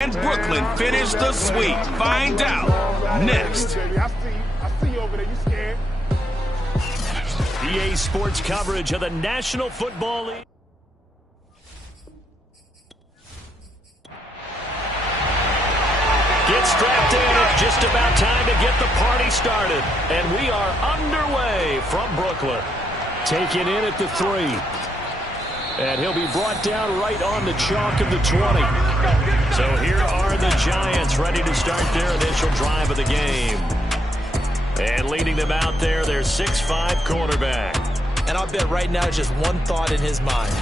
And Brooklyn finished the sweep. Find out next. I see you over there. You scared? EA Sports coverage of the National Football League. Get strapped in. It's just about time to get the party started. And we are underway from Brooklyn. Taken in at the 3. And he'll be brought down right on the chalk of the 20. So here are the Giants ready to start their initial drive of the game. And leading them out there, their 6'5" quarterback. And I'll bet right now it's just one thought in his mind.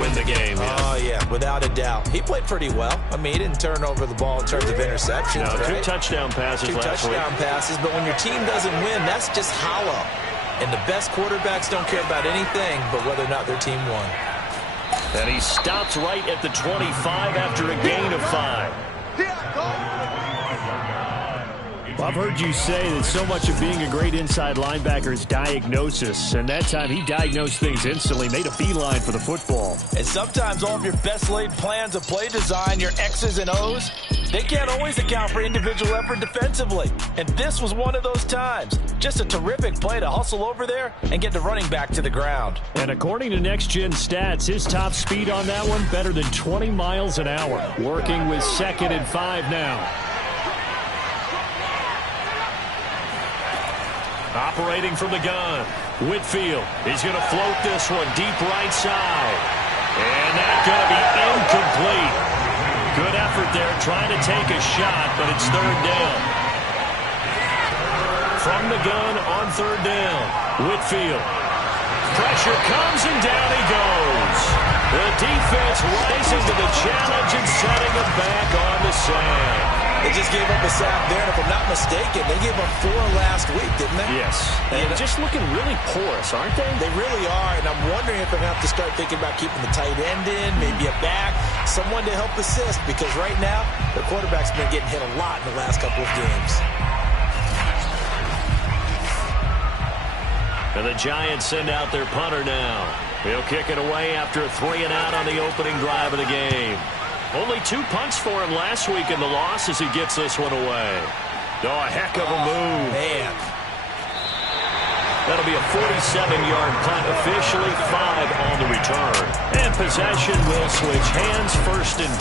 Win the game. Yeah. Oh, yeah, without a doubt. He played pretty well. I mean, he didn't turn over the ball in terms of interceptions. No, right? 2 touchdown passes last week. 2 touchdown passes, but when your team doesn't win, that's just hollow. And the best quarterbacks don't care about anything but whether or not their team won. And he stops right at the 25 after a gain of 5. Well, I've heard you say that so much of being a great inside linebacker is diagnosis. And that time he diagnosed things instantly, made a beeline for the football. And sometimes all of your best laid plans of play design, your X's and O's, they can't always account for individual effort defensively. And this was one of those times. Just a terrific play to hustle over there and get the running back to the ground. And according to Next Gen Stats, his top speed on that one, better than 20 miles an hour. Working with 2nd and 5 now. Operating from the gun. Whitfield. He's going to float this one deep right side. And that's going to be incomplete. Good effort there trying to take a shot, but it's 3rd down. From the gun on 3rd down. Whitfield. Pressure comes and down he goes. The defense rising to the challenge and setting him back on the sand. They just gave up a sack there, and if I'm not mistaken, they gave up 4 last week, didn't they? Yes. And just looking really porous, aren't they? They really are, and I'm wondering if they're going to have to start thinking about keeping the tight end in, maybe a back, someone to help assist, because right now, their quarterback's been getting hit a lot in the last couple of games. And the Giants send out their punter now. He'll kick it away after a 3-and-out on the opening drive of the game. Only 2 punts for him last week in the loss as he gets this one away. Oh, a heck of a move. Man. That'll be a 47-yard punt, officially 5 on the return. And possession will switch hands, 1st and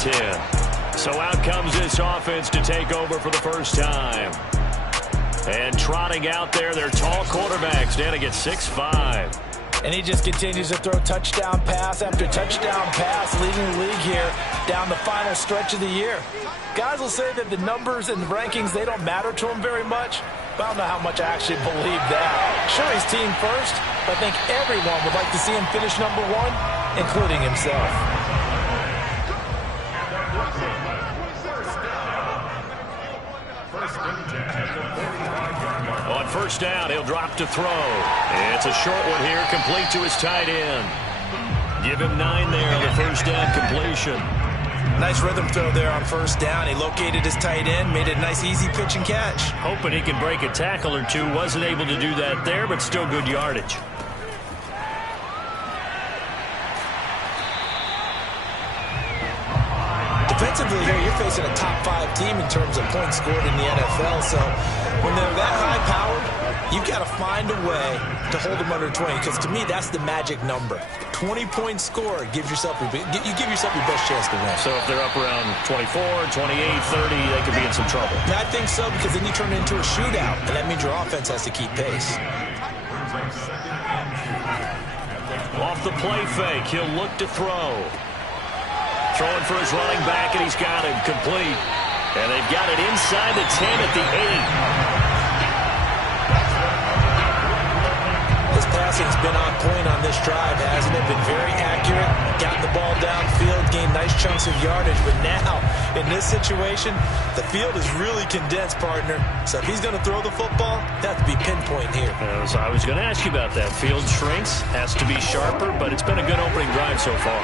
10. So out comes this offense to take over for the first time. And trotting out there, their tall quarterback standing at 6'5". And he just continues to throw touchdown pass after touchdown pass, leading the league here down the final stretch of the year. Guys will say that the numbers and the rankings, they don't matter to him very much. But I don't know how much I actually believe that. Sure, he's team first, but I think everyone would like to see him finish #1, including himself. On 1st down, he'll drop to throw. It's a short one here, complete to his tight end. Give him 9 there on the 1st down completion. Nice rhythm throw there on 1st down. He located his tight end, made it a nice, easy pitch and catch. Hoping he can break a tackle or 2. Wasn't able to do that there, but still good yardage. Defensively here, you're facing a top 5 team in terms of points scored in the NFL. So when they're that high-powered, you've got to find a way to hold them under 20. Because to me, that's the magic number. 20 points scored gives yourself you give yourself your best chance to win. So if they're up around 24, 28, 30, they could be in some trouble. Yeah, I think so, because then you turn it into a shootout, and that means your offense has to keep pace. Off the play fake, he'll look to throw. Throwing for his running back, and he's got him complete. And they've got it inside the 10 at the 8. His passing's been on point on this drive, hasn't it? Been very accurate, gotten the ball downfield, gained nice chunks of yardage. But now, in this situation, the field is really condensed, partner. So if he's going to throw the football, that has to be pinpoint here. As I was going to ask you about that. Field shrinks, has to be sharper, but it's been a good opening drive so far.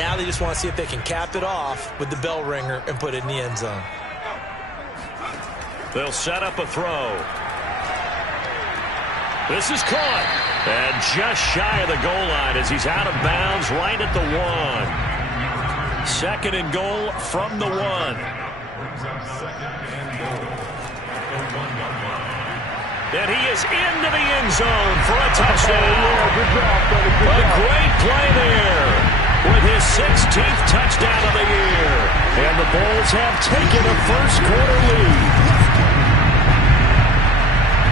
Now they just want to see if they can cap it off with the bell ringer and put it in the end zone. They'll set up a throw. This is caught. And just shy of the goal line as he's out of bounds right at the 1. 2nd and goal from the 1. And he is into the end zone for a touchdown. A great play there with his 16th touchdown of the year. And the Bulls have taken a first-quarter lead.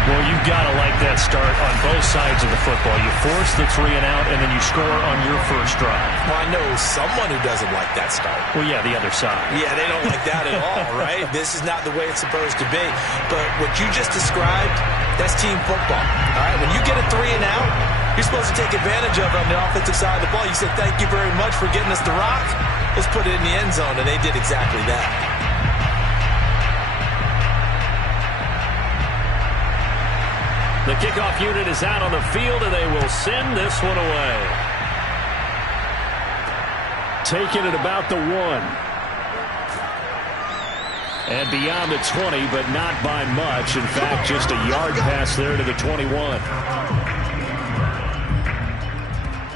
Well, you've got to like that start on both sides of the football. You force the 3 and out, and then you score on your first drive. Well, I know someone who doesn't like that start. Well, yeah, the other side. Yeah, they don't like that at all, right? This is not the way it's supposed to be. But what you just described, that's team football. All right, when you get a 3 and out, you're supposed to take advantage of it on the offensive side of the ball. You said, thank you very much for getting us the rock. Let's put it in the end zone, and they did exactly that. The kickoff unit is out on the field, and they will send this one away. Taking it about the 1. And beyond the 20, but not by much. In fact, just a yard pass there to the 21.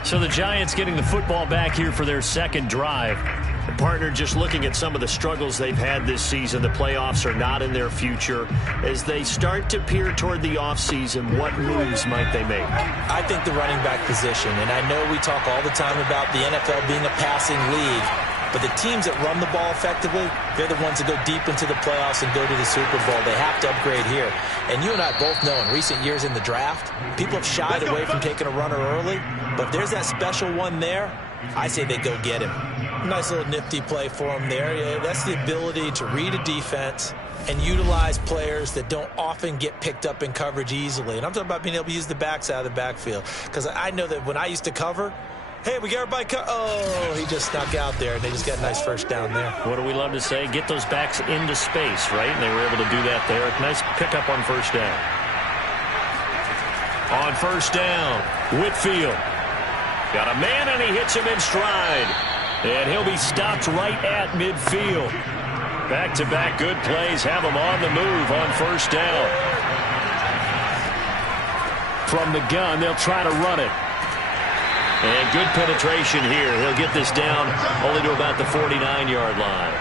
So the Giants getting the football back here for their second drive. The partner just looking at some of the struggles they've had this season. The playoffs are not in their future. As they start to peer toward the offseason, what moves might they make? I think the running back position, and I know we talk all the time about the NFL being a passing league, but the teams that run the ball effectively, they're the ones that go deep into the playoffs and go to the Super Bowl. They have to upgrade here. And you and I both know in recent years in the draft, people have shied away from taking a runner early, but if there's that special one there, I say they go get him. Nice little nifty play for him there. Yeah, that's the ability to read a defense and utilize players that don't often get picked up in coverage easily. And I'm talking about being able to use the backs out of the backfield. Because I know that when I used to cover, hey, we got everybody oh, he just snuck out there, and they just got a nice first down there. What do we love to say? Get those backs into space, right? And they were able to do that there. Nice pickup on first down. On first down, Whitfield. Got a man, and he hits him in stride. And he'll be stopped right at midfield. Back-to-back good plays have him on the move on first down. From the gun, they'll try to run it. And good penetration here. He'll get this down only to about the 49-yard line.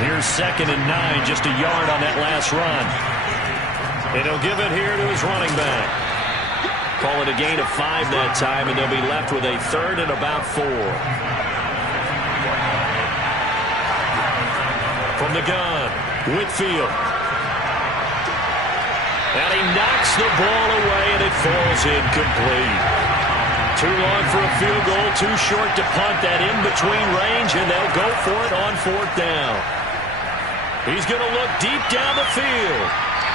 Here's 2nd and 9, just a yard on that last run. And he'll give it here to his running back. Call it a gain of 5 that time, and they'll be left with a 3rd and about 4. From the gun, Whitfield. And he knocks the ball away, and it falls incomplete. Too long for a field goal, too short to punt that in-between range, and they'll go for it on 4th down. He's going to look deep down the field.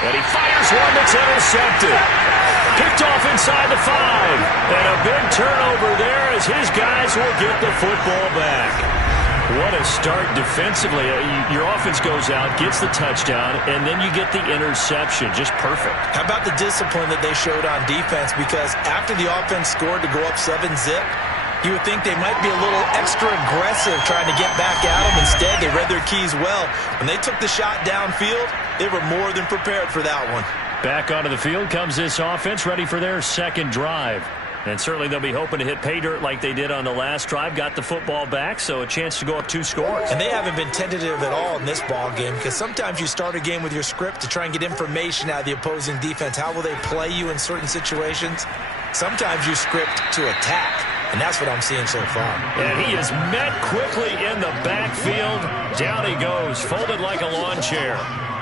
And he fires one that's intercepted. Picked off inside the 5. And a big turnover there as his guys will get the football back. What a start defensively. Your offense goes out, gets the touchdown, and then you get the interception. Just perfect. How about the discipline that they showed on defense? Because after the offense scored to go up 7-zip, you would think they might be a little extra aggressive trying to get back at them. Instead, they read their keys well. When they took the shot downfield, they were more than prepared for that one. Back onto the field comes this offense, ready for their second drive. And certainly they'll be hoping to hit pay dirt like they did on the last drive. Got the football back, so a chance to go up 2 scores. And they haven't been tentative at all in this ball game, because sometimes you start a game with your script to try and get information out of the opposing defense. How will they play you in certain situations? Sometimes you script to attack, and that's what I'm seeing so far. And he is met quickly in the backfield. Down he goes, folded like a lawn chair.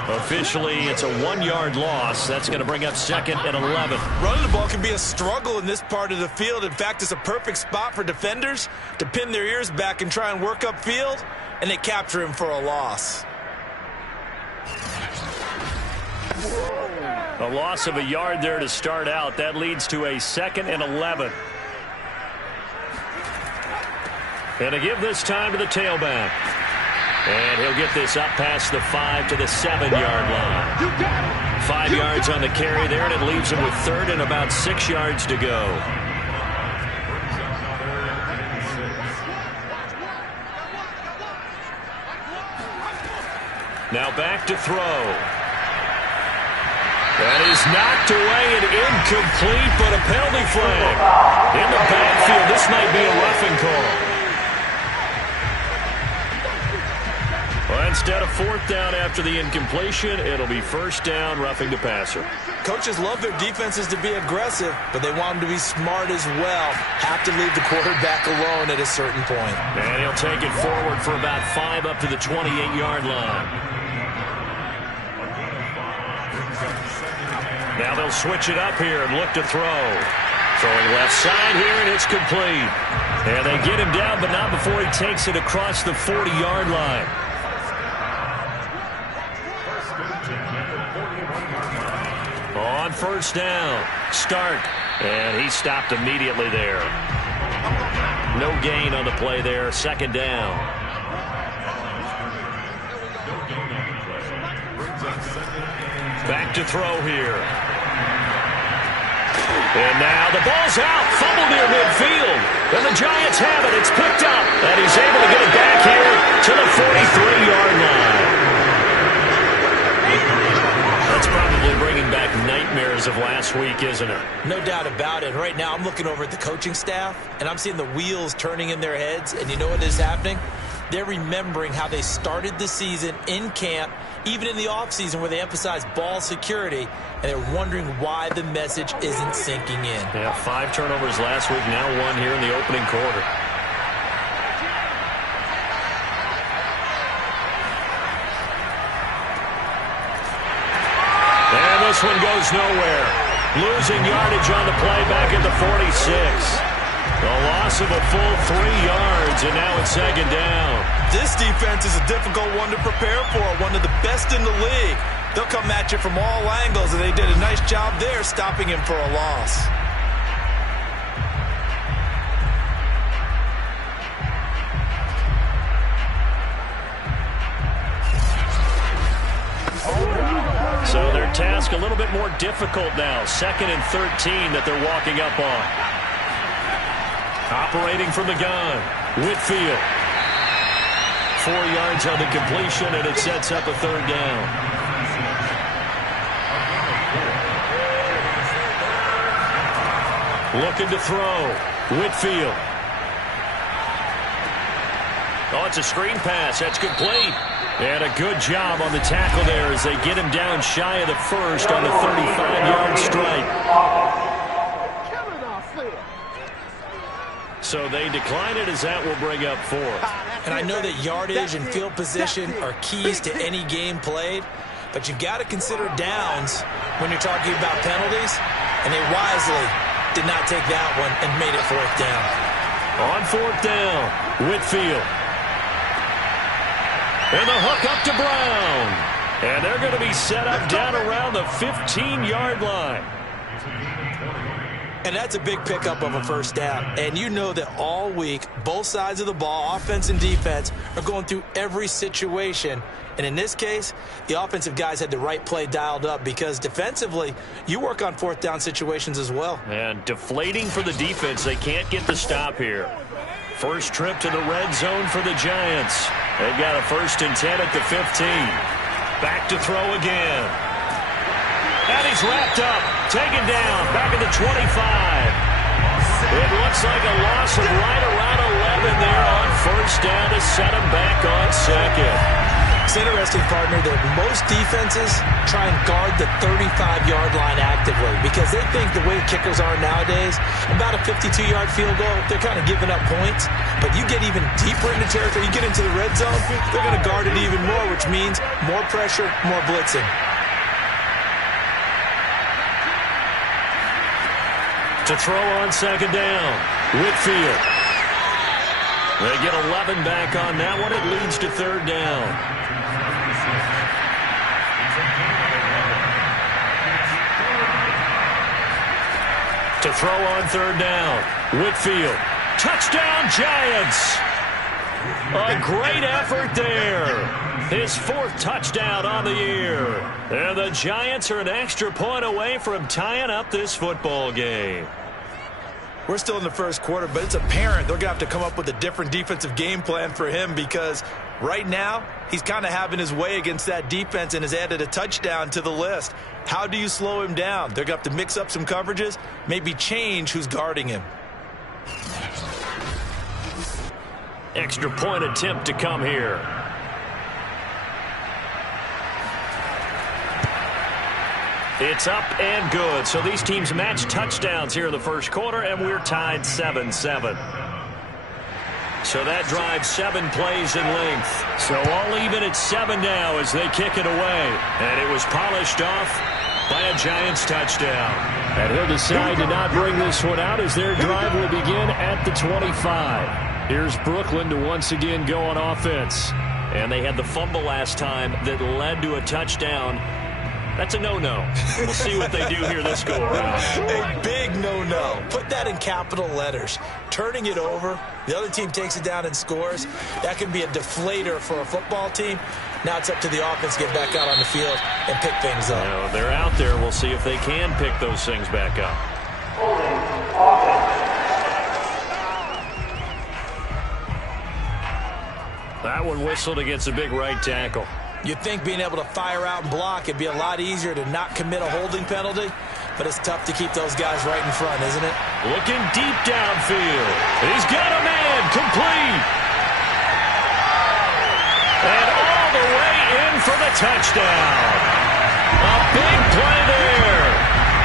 Officially, it's a 1-yard loss. That's going to bring up 2nd and 11. Running the ball can be a struggle in this part of the field. In fact, it's a perfect spot for defenders to pin their ears back and try and work upfield, and they capture him for a loss. A loss of a yard there to start out. That leads to a 2nd and 11. And to give this time to the tailback. And he'll get this up past the 5 to the 7-yard line. 5 yards on the carry there, and it leaves him with 3rd and about 6 yards to go. Now back to throw. That is knocked away and incomplete, but a penalty flag in the backfield. This might be a roughing call. And instead of fourth down after the incompletion, it'll be first down, roughing the passer. Coaches love their defenses to be aggressive, but they want them to be smart as well. Have to leave the quarterback alone at a certain point. And he'll take it forward for about 5 up to the 28-yard line. Now they'll switch it up here and look to throw. Throwing left side here, and it's complete. And they get him down, but not before he takes it across the 40-yard line. On first down, Stark, and he stopped immediately there. No gain on the play there, second down. Back to throw here. And now the ball's out, fumble near midfield. And the Giants have it, it's picked up. And he's able to get it back here to the 43-yard line. That's probably bringing back nightmares of last week, isn't it? No doubt about it. Right now I'm looking over at the coaching staff, and I'm seeing the wheels turning in their heads. And you know what is happening? They're remembering how they started the season in camp, even in the offseason where they emphasized ball security, and they're wondering why the message isn't sinking in. Yeah, 5 turnovers last week, now 1 here in the opening quarter. And this one goes nowhere. Losing yardage on the play back at the 46. A loss of a full 3 yards, and now it's second down. This defense is a difficult one to prepare for, one of the best in the league. They'll come at you from all angles, and they did a nice job there stopping him for a loss. So their task a little bit more difficult now. 2nd and 13 that they're walking up on. Operating from the gun, Whitfield. 4 yards on the completion, and it sets up a third down. Looking to throw, Whitfield. Oh, it's a screen pass. That's complete. And a good job on the tackle there as they get him down shy of the first on the 35-yard strike. So they decline it as that will bring up 4th. And I know that yardage and field position are keys to any game played, but you've got to consider downs when you're talking about penalties, and they wisely did not take that one and made it 4th down. On 4th down, Whitfield. And the hook up to Brown. And they're going to be set up down around the 15-yard line. And that's a big pickup of a first down. And you know that all week, both sides of the ball, offense and defense, are going through every situation. And in this case, the offensive guys had the right play dialed up because defensively, you work on 4th down situations as well. And deflating for the defense. They can't get the stop here. First trip to the red zone for the Giants. They've got a 1st and 10 at the 15. Back to throw again. And he's wrapped up, taken down, back at the 25. It looks like a loss of right around 11 there on first down to set him back on second. It's interesting, partner, that most defenses try and guard the 35-yard line actively because they think the way kickers are nowadays, about a 52-yard field goal, they're kind of giving up points. But you get even deeper into territory, you get into the red zone, they're going to guard it even more, which means more pressure, more blitzing. To throw on second down, Whitfield. They get 11 back on that one. It leads to third down. To throw on third down, Whitfield. Touchdown, Giants. A great effort there. His 4th touchdown on the year. And the Giants are an extra point away from tying up this football game. We're still in the first quarter, but it's apparent they're going to have to come up with a different defensive game plan for him because right now he's kind of having his way against that defense and has added a touchdown to the list. How do you slow him down? They're going to have to mix up some coverages, maybe change who's guarding him. Extra point attempt to come here. It's up and good. So these teams match touchdowns here in the first quarter, and we're tied 7-7. So that drive 7 plays in length. So all even at 7 now as they kick it away. And it was polished off by a Giants touchdown. And he'll decide to not bring this one out as their drive will begin at the 25. Here's Brooklyn to once again go on offense. And they had the fumble last time that led to a touchdown. That's a no-no. We'll see what they do here this go-around. A big no-no. Put that in capital letters. Turning it over, the other team takes it down and scores. That can be a deflator for a football team. Now it's up to the offense to get back out on the field and pick things up. Well, they're out there. We'll see if they can pick those things back up. That one whistled against a big right tackle. You'd think being able to fire out and block, it'd be a lot easier to not commit a holding penalty, but it's tough to keep those guys right in front, isn't it? Looking deep downfield. He's got a man complete. And all the way in for the touchdown. A big play there.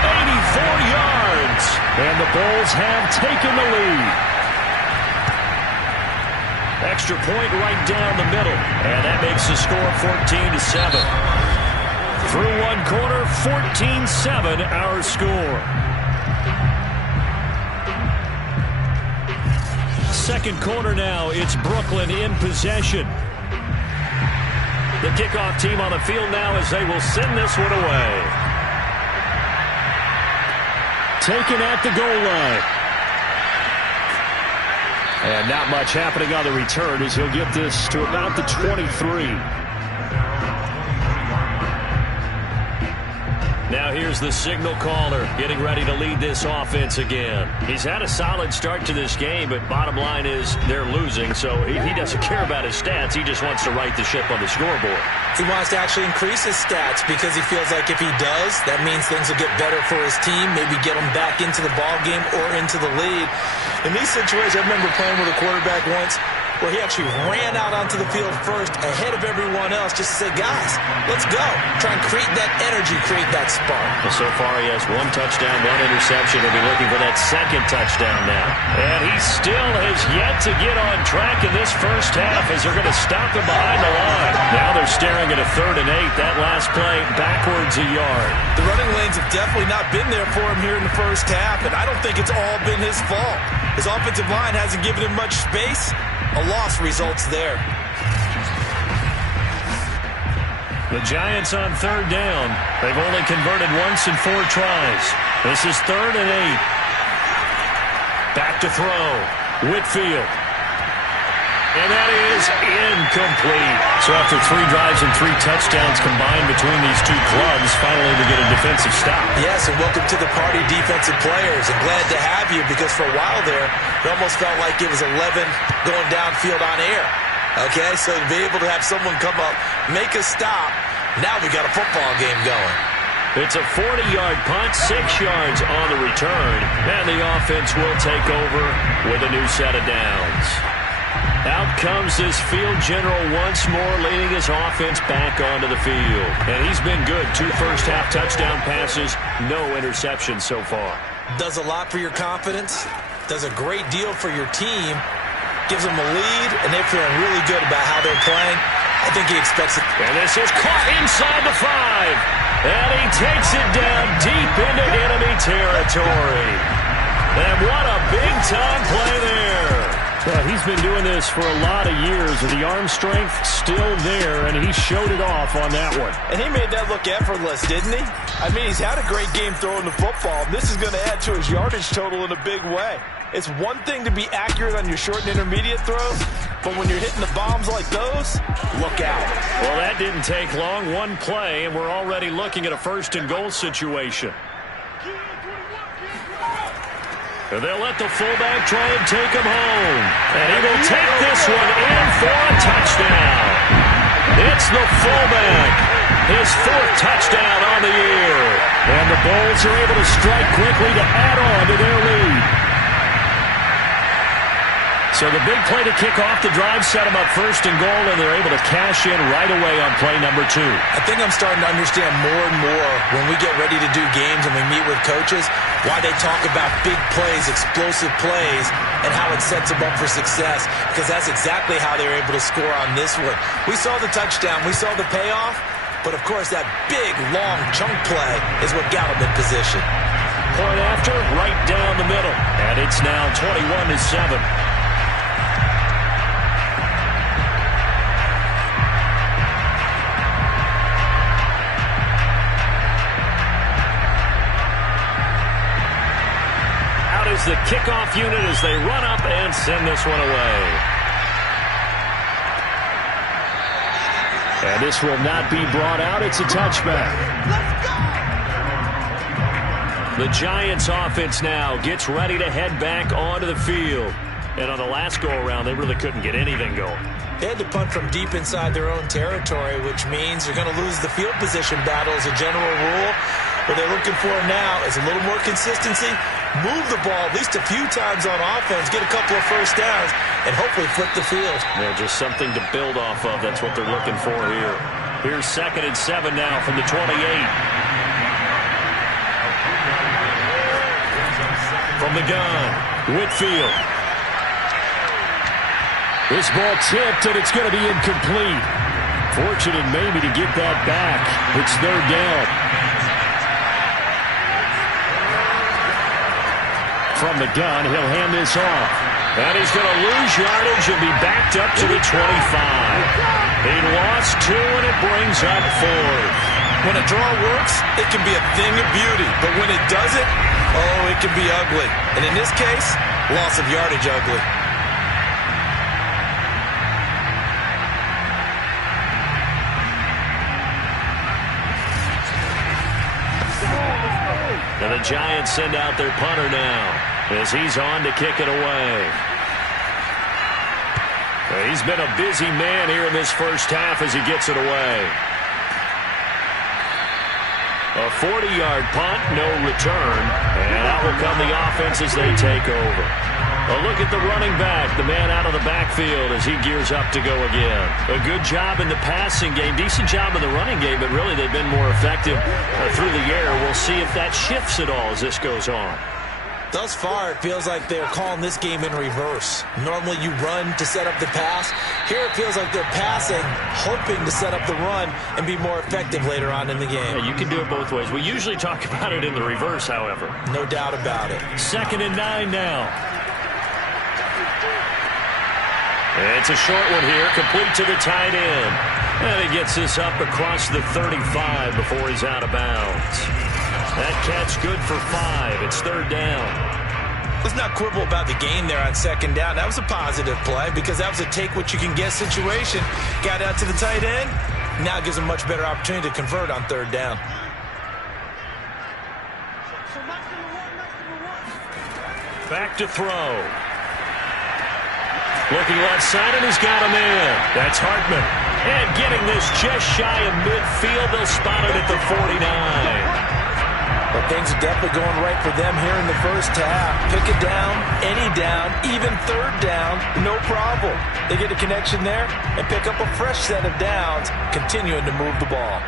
84 yards. And the Bulls have taken the lead. Extra point right down the middle. And that makes the score 14-7. Through one quarter, 14-7 our score. Second quarter now, it's Brooklyn in possession. The kickoff team on the field now as they will send this one away. Taken at the goal line. And not much happening on the return as he'll get this to about the 23. Now here's the signal caller getting ready to lead this offense again. He's had a solid start to this game, but bottom line is they're losing, so he doesn't care about his stats. He just wants to right the ship on the scoreboard. He wants to actually increase his stats because he feels like if he does, that means things will get better for his team, maybe get him back into the ball game or into the lead. In these situations, I remember playing with a quarterback once where he actually ran out onto the field first ahead of everyone else just to say, guys, let's go. Try and create that energy, create that spark. Well, so far he has 1 touchdown, 1 interception. He'll be looking for that second touchdown now. And he still has yet to get on track in this first half as they're going to stop him behind the line. Now they're staring at a 3rd and 8. That last play backwards a yard. The running lanes have definitely not been there for him here in the first half, and I don't think it's all been his fault. His offensive line hasn't given him much space. A loss results there. The Giants on 3rd down. They've only converted once in 4 tries. This is 3rd and 8. Back to throw. Whitfield. And that is incomplete. So after 3 drives and 3 touchdowns combined between these two clubs, finally we get a defensive stop. Yes, and welcome to the party, defensive players. And glad to have you because for a while there, it almost felt like it was 11 going downfield on air. Okay, so to be able to have someone come up, make a stop, now we got a football game going. It's a 40-yard punt, 6 yards on the return, and the offense will take over with a new set of downs. Out comes this field general once more, leading his offense back onto the field. And he's been good. 2 first-half touchdown passes, no interceptions so far. Does a lot for your confidence, does a great deal for your team, gives them a lead, and they're feeling really good about how they're playing. I think he expects it. And this is caught inside the 5. And he takes it down deep into enemy territory. And what a big-time play there. Well, he's been doing this for a lot of years, with the arm strength still there, and he showed it off on that one. And he made that look effortless, didn't he? I mean, he's had a great game throwing the football. This is going to add to his yardage total in a big way. It's one thing to be accurate on your short and intermediate throws, but when you're hitting the bombs like those, look out. Well, that didn't take long. 1 play, and we're already looking at a 1st and goal situation. And they'll let the fullback try and take him home. And he will take this one in for a touchdown. It's the fullback. His 4th touchdown on the year. And the Bulls are able to strike quickly to add on to their lead. So the big play to kick off the drive set them up first and goal, and they're able to cash in right away on play number 2. I think I'm starting to understand more and more when we get ready to do games and we meet with coaches why they talk about big plays, explosive plays, and how it sets them up for success, because that's exactly how they're able to score on this one. We saw the touchdown. We saw the payoff. But, of course, that big, long chunk play is what got them in position. Point after, right down the middle. And it's now 21-7. Out is the kickoff unit as they run up and send this one away. And this will not be brought out. It's a touchback. The Giants offense now gets ready to head back onto the field. And on the last go-around, they really couldn't get anything going. They had to punt from deep inside their own territory, which means they're going to lose the field position battle as a general rule. What they're looking for now is a little more consistency, move the ball at least a few times on offense, get a couple of first downs, and hopefully flip the field. Yeah, just something to build off of. That's what they're looking for here. Here's 2nd and 7 now from the 28. From the gun, Whitfield. This ball tipped, and it's going to be incomplete. Fortunate maybe to get that back. It's 3rd down. From the gun, he'll hand this off. And he's going to lose yardage and be backed up to the 25. He lost 2, and it brings up 4. When a draw works, it can be a thing of beauty. But when it doesn't, oh, it can be ugly. And in this case, loss of yardage ugly. And the Giants send out their punter now as he's on to kick it away. He's been a busy man here in this first half as he gets it away. A 40-yard punt, no return, and out will come the offense as they take over. A look at the running back, the man out of the backfield as he gears up to go again. A good job in the passing game, decent job in the running game, but really they've been more effective through the air. We'll see if that shifts at all as this goes on. Thus far, it feels like they're calling this game in reverse. Normally you run to set up the pass. Here it feels like they're passing, hoping to set up the run and be more effective later on in the game. Yeah, you can do it both ways. We usually talk about it in the reverse, however. No doubt about it. 2nd and 9 now. It's a short one here, complete to the tight end. And he gets this up across the 35 before he's out of bounds. That catch good for 5. It's 3rd down. Let's not quibble about the gain there on 2nd down. That was a positive play because that was a take-what-you-can-get situation. Got out to the tight end. Now gives him a much better opportunity to convert on 3rd down. Back to throw. Looking left side, and he's got him in. That's Hartman. And getting this just shy of midfield. They'll spot it at the 49. But things are definitely going right for them here in the first half. Pick it down, any down, even 3rd down, no problem. They get a connection there and pick up a fresh set of downs, continuing to move the ball.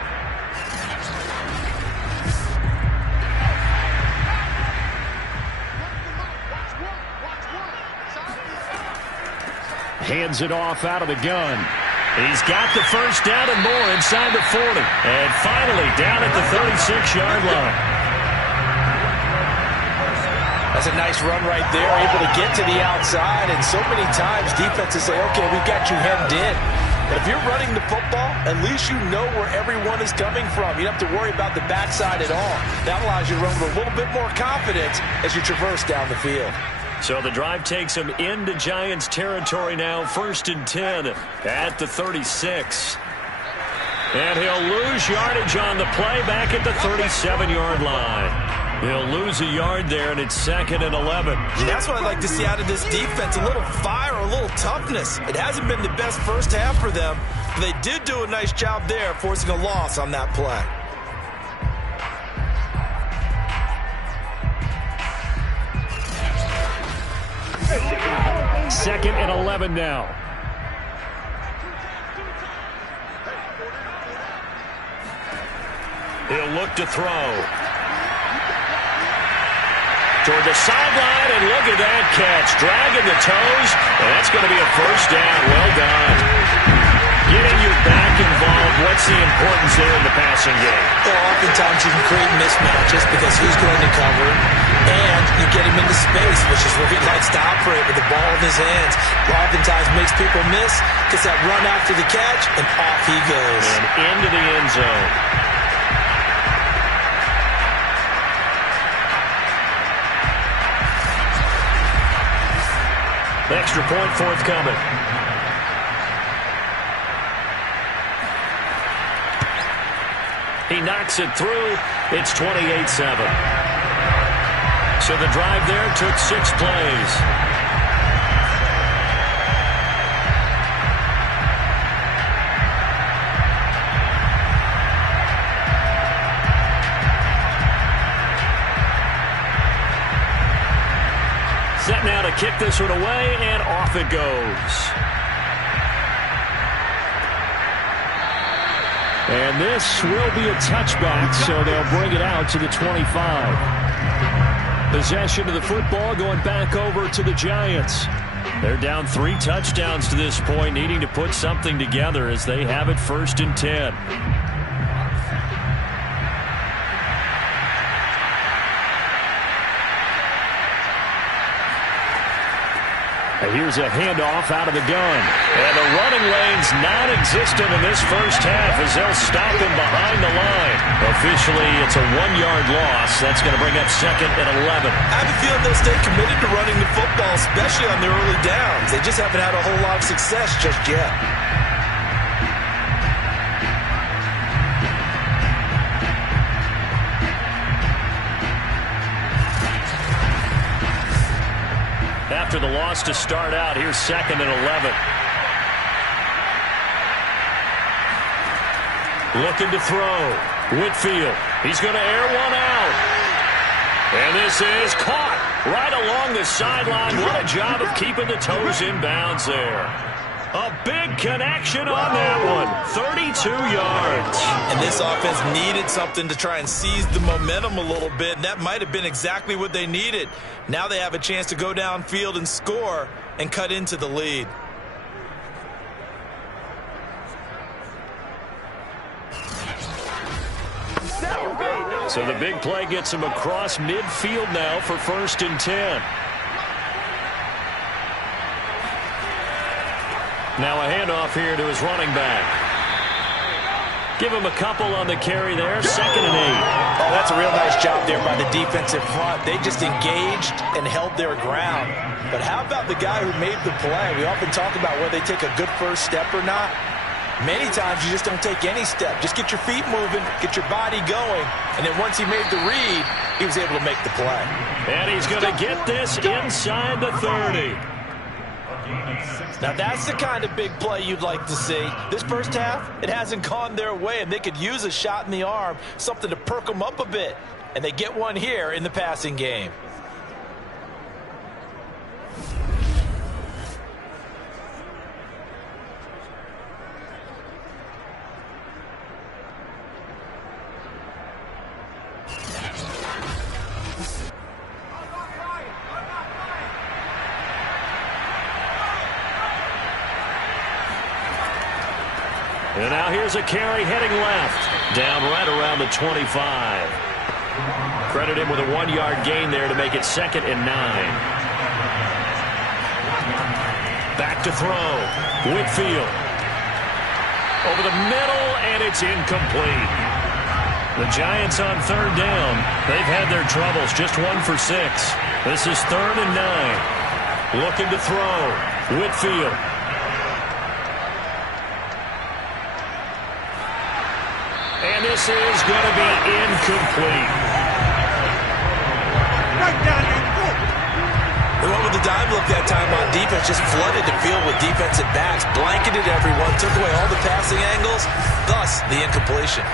Hands it off out of the gun. He's got the first down and more inside the 40. And finally down at the 36-yard line. That's a nice run right there, able to get to the outside. And so many times defenses say, okay, we've got you hemmed in. But if you're running the football, at least you know where everyone is coming from. You don't have to worry about the backside at all. That allows you to run with a little bit more confidence as you traverse down the field. So the drive takes him into Giants territory now. 1st and 10 at the 36. And he'll lose yardage on the play back at the 37-yard line. He'll lose a yard there, and it's 2nd and 11. And that's what I'd like to see out of this defense, a little fire, a little toughness. It hasn't been the best first half for them, but they did do a nice job there, forcing a loss on that play. 2nd and 11 now. He'll look to throw. Toward the sideline, and look at that catch. Dragging the toes, and that's going to be a first down. Well done. Getting your back involved, what's the importance there in the passing game? Well, oftentimes you can create mismatches because who's going to cover, and you get him into space, which is where he likes to operate with the ball in his hands. Oftentimes makes people miss, gets that run after the catch, and off he goes. And into the end zone. Extra point forthcoming. He knocks it through. It's 28-7. So the drive there took 6 plays. Set now to kick this one away, and off it goes. And this will be a touchback, so they'll bring it out to the 25. Possession of the football going back over to the Giants. They're down 3 touchdowns to this point, needing to put something together as they have it 1st and 10. Here's a handoff out of the gun. And the running lane's non-existent in this first half as they'll stop him behind the line. Officially, it's a 1-yard loss. That's going to bring up 2nd and 11. I have a feeling they'll stay committed to running the football, especially on the early downs. They just haven't had a whole lot of success just yet. After the loss to start out, here's 2nd and 11. Looking to throw. Whitfield. He's going to air one out. And this is caught right along the sideline. What a job of keeping the toes in bounds there. A big connection on that one. 32 yards. And this offense needed something to try and seize the momentum a little bit, and that might have been exactly what they needed. Now they have a chance to go downfield and score and cut into the lead. So the big play gets him across midfield now for 1st and 10. Now a handoff here to his running back. Give him a couple on the carry there. 2nd and 8. Oh, that's a real nice job there by the defensive front. They just engaged and held their ground. But how about the guy who made the play? We often talk about whether they take a good first step or not. Many times you just don't take any step. Just get your feet moving, get your body going, and then once he made the read, he was able to make the play. And he's going to get this inside the 30. Now that's the kind of big play you'd like to see. This first half, it hasn't gone their way, and they could use a shot in the arm, something to perk them up a bit. And they get one here in the passing game. And now here's a carry heading left. Down right around the 25. Credit him with a 1-yard gain there to make it 2nd and 9. Back to throw. Whitfield. Over the middle, and it's incomplete. The Giants on 3rd down. They've had their troubles. Just 1 for 6. This is 3rd and 9. Looking to throw. Whitfield. And this is going to be incomplete. They went with the dime look that time on defense, just flooded the field with defensive backs, blanketed everyone, took away all the passing angles, thus the incompletion.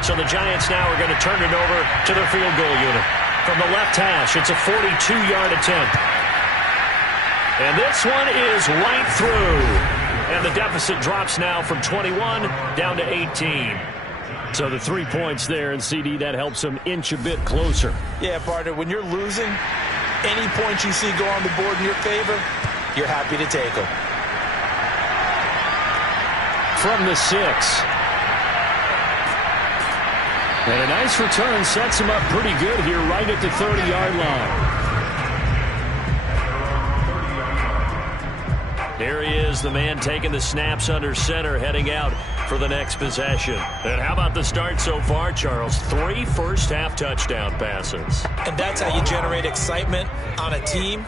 So the Giants now are going to turn it over to their field goal unit. from the left hash. It's a 42-yard attempt. And this one is right through. And the deficit drops now from 21 down to 18. So the 3 points there, and CD, that helps them inch a bit closer. Yeah, partner, when you're losing, any points you see go on the board in your favor, you're happy to take them. From the 6. And a nice return sets him up pretty good here right at the 30-yard line. Here he is, the man taking the snaps under center, heading out for the next possession. And how about the start so far, Charles? 3 first-half touchdown passes. And that's how you generate excitement on a team,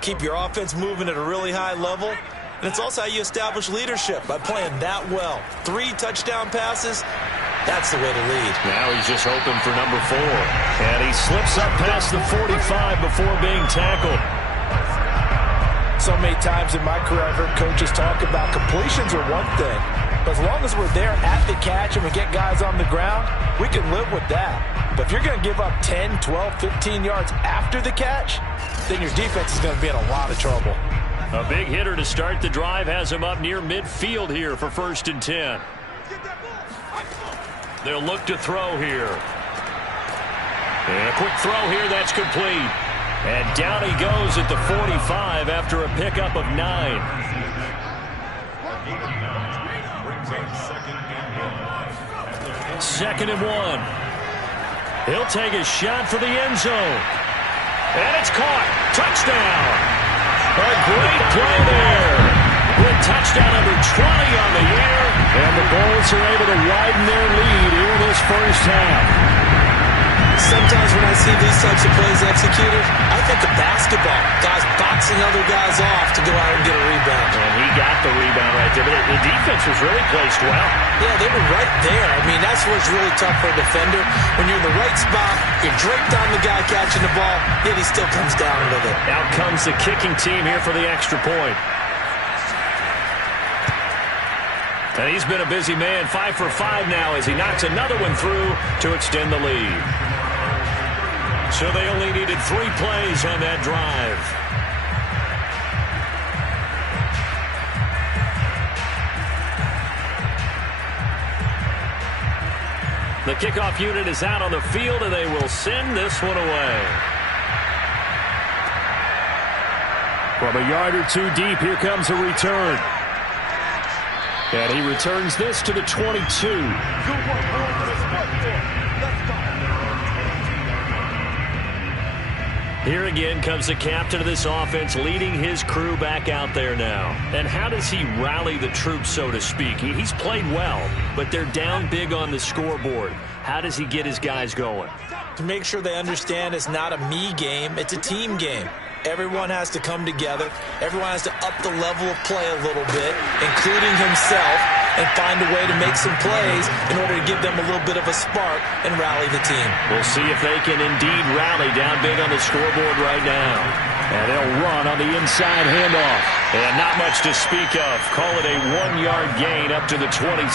keep your offense moving at a really high level, and it's also how you establish leadership by playing that well. 3 touchdown passes, that's the way to lead. Now he's just hoping for number 4. And he slips up past the 45 before being tackled. So many times in my career I've heard coaches talk about completions are one thing, but as long as we're there at the catch and we get guys on the ground, we can live with that. But if you're going to give up 10, 12, 15 yards after the catch, then your defense is going to be in a lot of trouble. A big hitter to start the drive has him up near midfield here for 1st and 10. They'll look to throw here. And a quick throw here, that's complete. And down he goes at the 45 after a pickup of 9. Second and 1. He'll take a shot for the end zone. And it's caught. Touchdown. A great play there. With touchdown number 20 on the year. And the Bulls are able to widen their lead here in this first half. Sometimes when I see these types of plays executed, I think of basketball. Guys boxing other guys off to go out and get a rebound. And he got the rebound right there. But the defense was really placed well. Yeah, they were right there. I mean, that's what's really tough for a defender. When you're in the right spot, you're draped on the guy catching the ball, yet he still comes down with it. Out comes the kicking team here for the extra point. And he's been a busy man, 5 for 5 now as he knocks another one through to extend the lead. So they only needed 3 plays on that drive. The kickoff unit is out on the field, and they will send this one away. From a yard or 2 deep, here comes a return. And he returns this to the 22. Here again comes the captain of this offense, leading his crew back out there now. And how does he rally the troops, so to speak? He's played well, but they're down big on the scoreboard. How does he get his guys going? To make sure they understand it's not a me game, it's a team game. Everyone has to come together. Everyone has to up the level of play a little bit, including himself, and find a way to make some plays in order to give them a little bit of a spark and rally the team. We'll see if they can indeed rally down big on the scoreboard right now. And they'll run on the inside handoff. And not much to speak of. Call it a 1-yard gain up to the 26.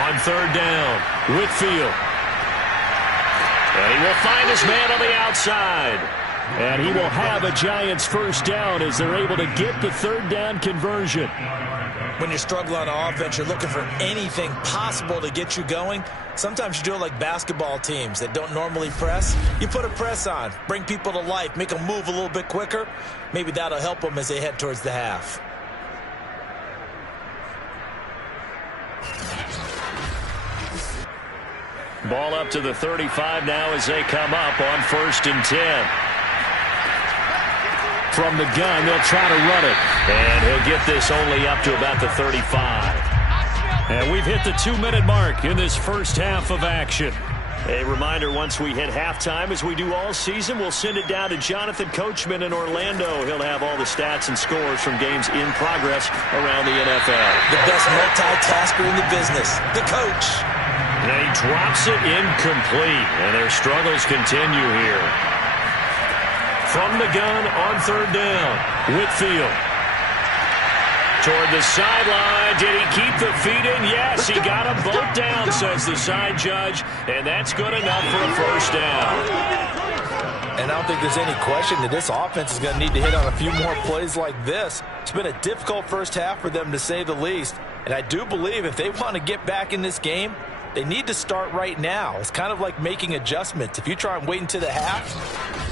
On 3rd down, Whitfield. And he will find his man on the outside. And he will have a Giants first down as they're able to get the 3rd down conversion. When you're struggling on offense, you're looking for anything possible to get you going. Sometimes you do it like basketball teams that don't normally press. You put a press on, bring people to life, make them move a little bit quicker. Maybe that'll help them as they head towards the half. Ball up to the 35 now as they come up on 1st and 10. From the gun, they'll try to run it. And he'll get this only up to about the 35. And we've hit the 2-minute mark in this first half of action. A reminder, once we hit halftime, as we do all season, we'll send it down to Jonathan Coachman in Orlando. He'll have all the stats and scores from games in progress around the NFL. The best multitasker in the business, the coach. And he drops it incomplete, and their struggles continue here. From the gun on 3rd down, Whitfield. toward the sideline. Did he keep the feet in? Yes, he got them both down, says the side judge, and that's good enough for a first down. And I don't think there's any question that this offense is going to need to hit on a few more plays like this. It's been a difficult first half for them, to say the least. And I do believe if they want to get back in this game, they need to start right now. It's kind of like making adjustments. If you try and wait until the half,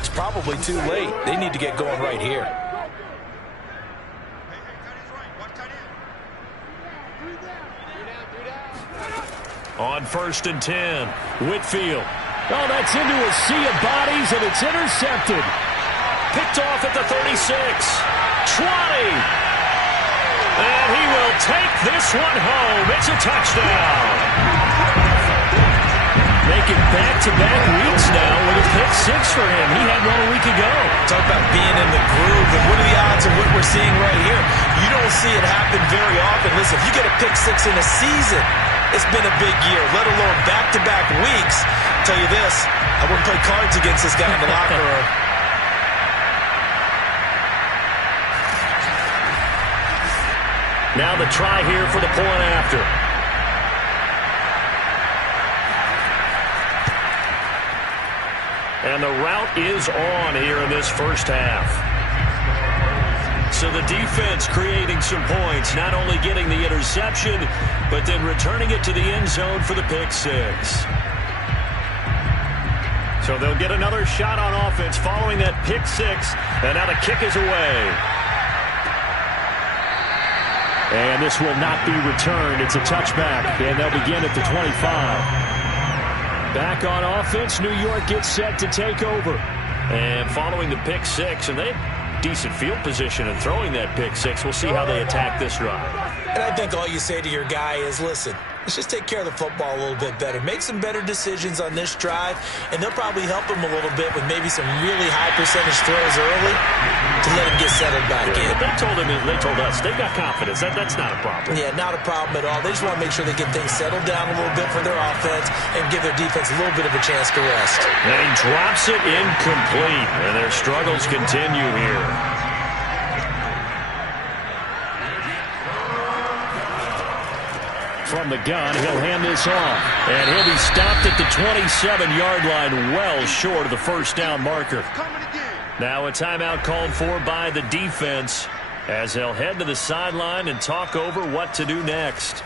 it's probably too late. They need to get going right here. On 1st and 10, Whitfield. Oh, that's into a sea of bodies, and it's intercepted. Picked off at the 36. 20. And he will take this one home. It's a touchdown. Making back-to-back weeks now with a pick six for him. He had one a week ago. Talk about being in the groove, and what are the odds of what we're seeing right here? You don't see it happen very often. Listen, if you get a pick six in a season, it's been a big year, let alone back-to-back weeks. I'll tell you this, I wouldn't play cards against this guy in the locker room. Now the try here for the point after. And the route is on here in this first half. So the defense creating some points, not only getting the interception, but then returning it to the end zone for the pick six. So they'll get another shot on offense following that pick six, and now the kick is away. And this will not be returned. It's a touchback, and they'll begin at the 25. Back on offense, New York gets set to take over. And following the pick six, and they have decent field position in throwing that pick six. We'll see how they attack this drive. And I think all you say to your guy is, listen, let's just take care of the football a little bit better. Make some better decisions on this drive, and they'll probably help him a little bit with maybe some really high percentage throws early to let him get settled back in. But they told us they've got confidence. That's not a problem. Yeah, not a problem at all. They just want to make sure they get things settled down a little bit for their offense and give their defense a little bit of a chance to rest. And he drops it incomplete, and their struggles continue here. From the gun, he'll hand this off. And he'll be stopped at the 27-yard line, well short of the first down marker. Now a timeout called for by the defense as they'll head to the sideline and talk over what to do next.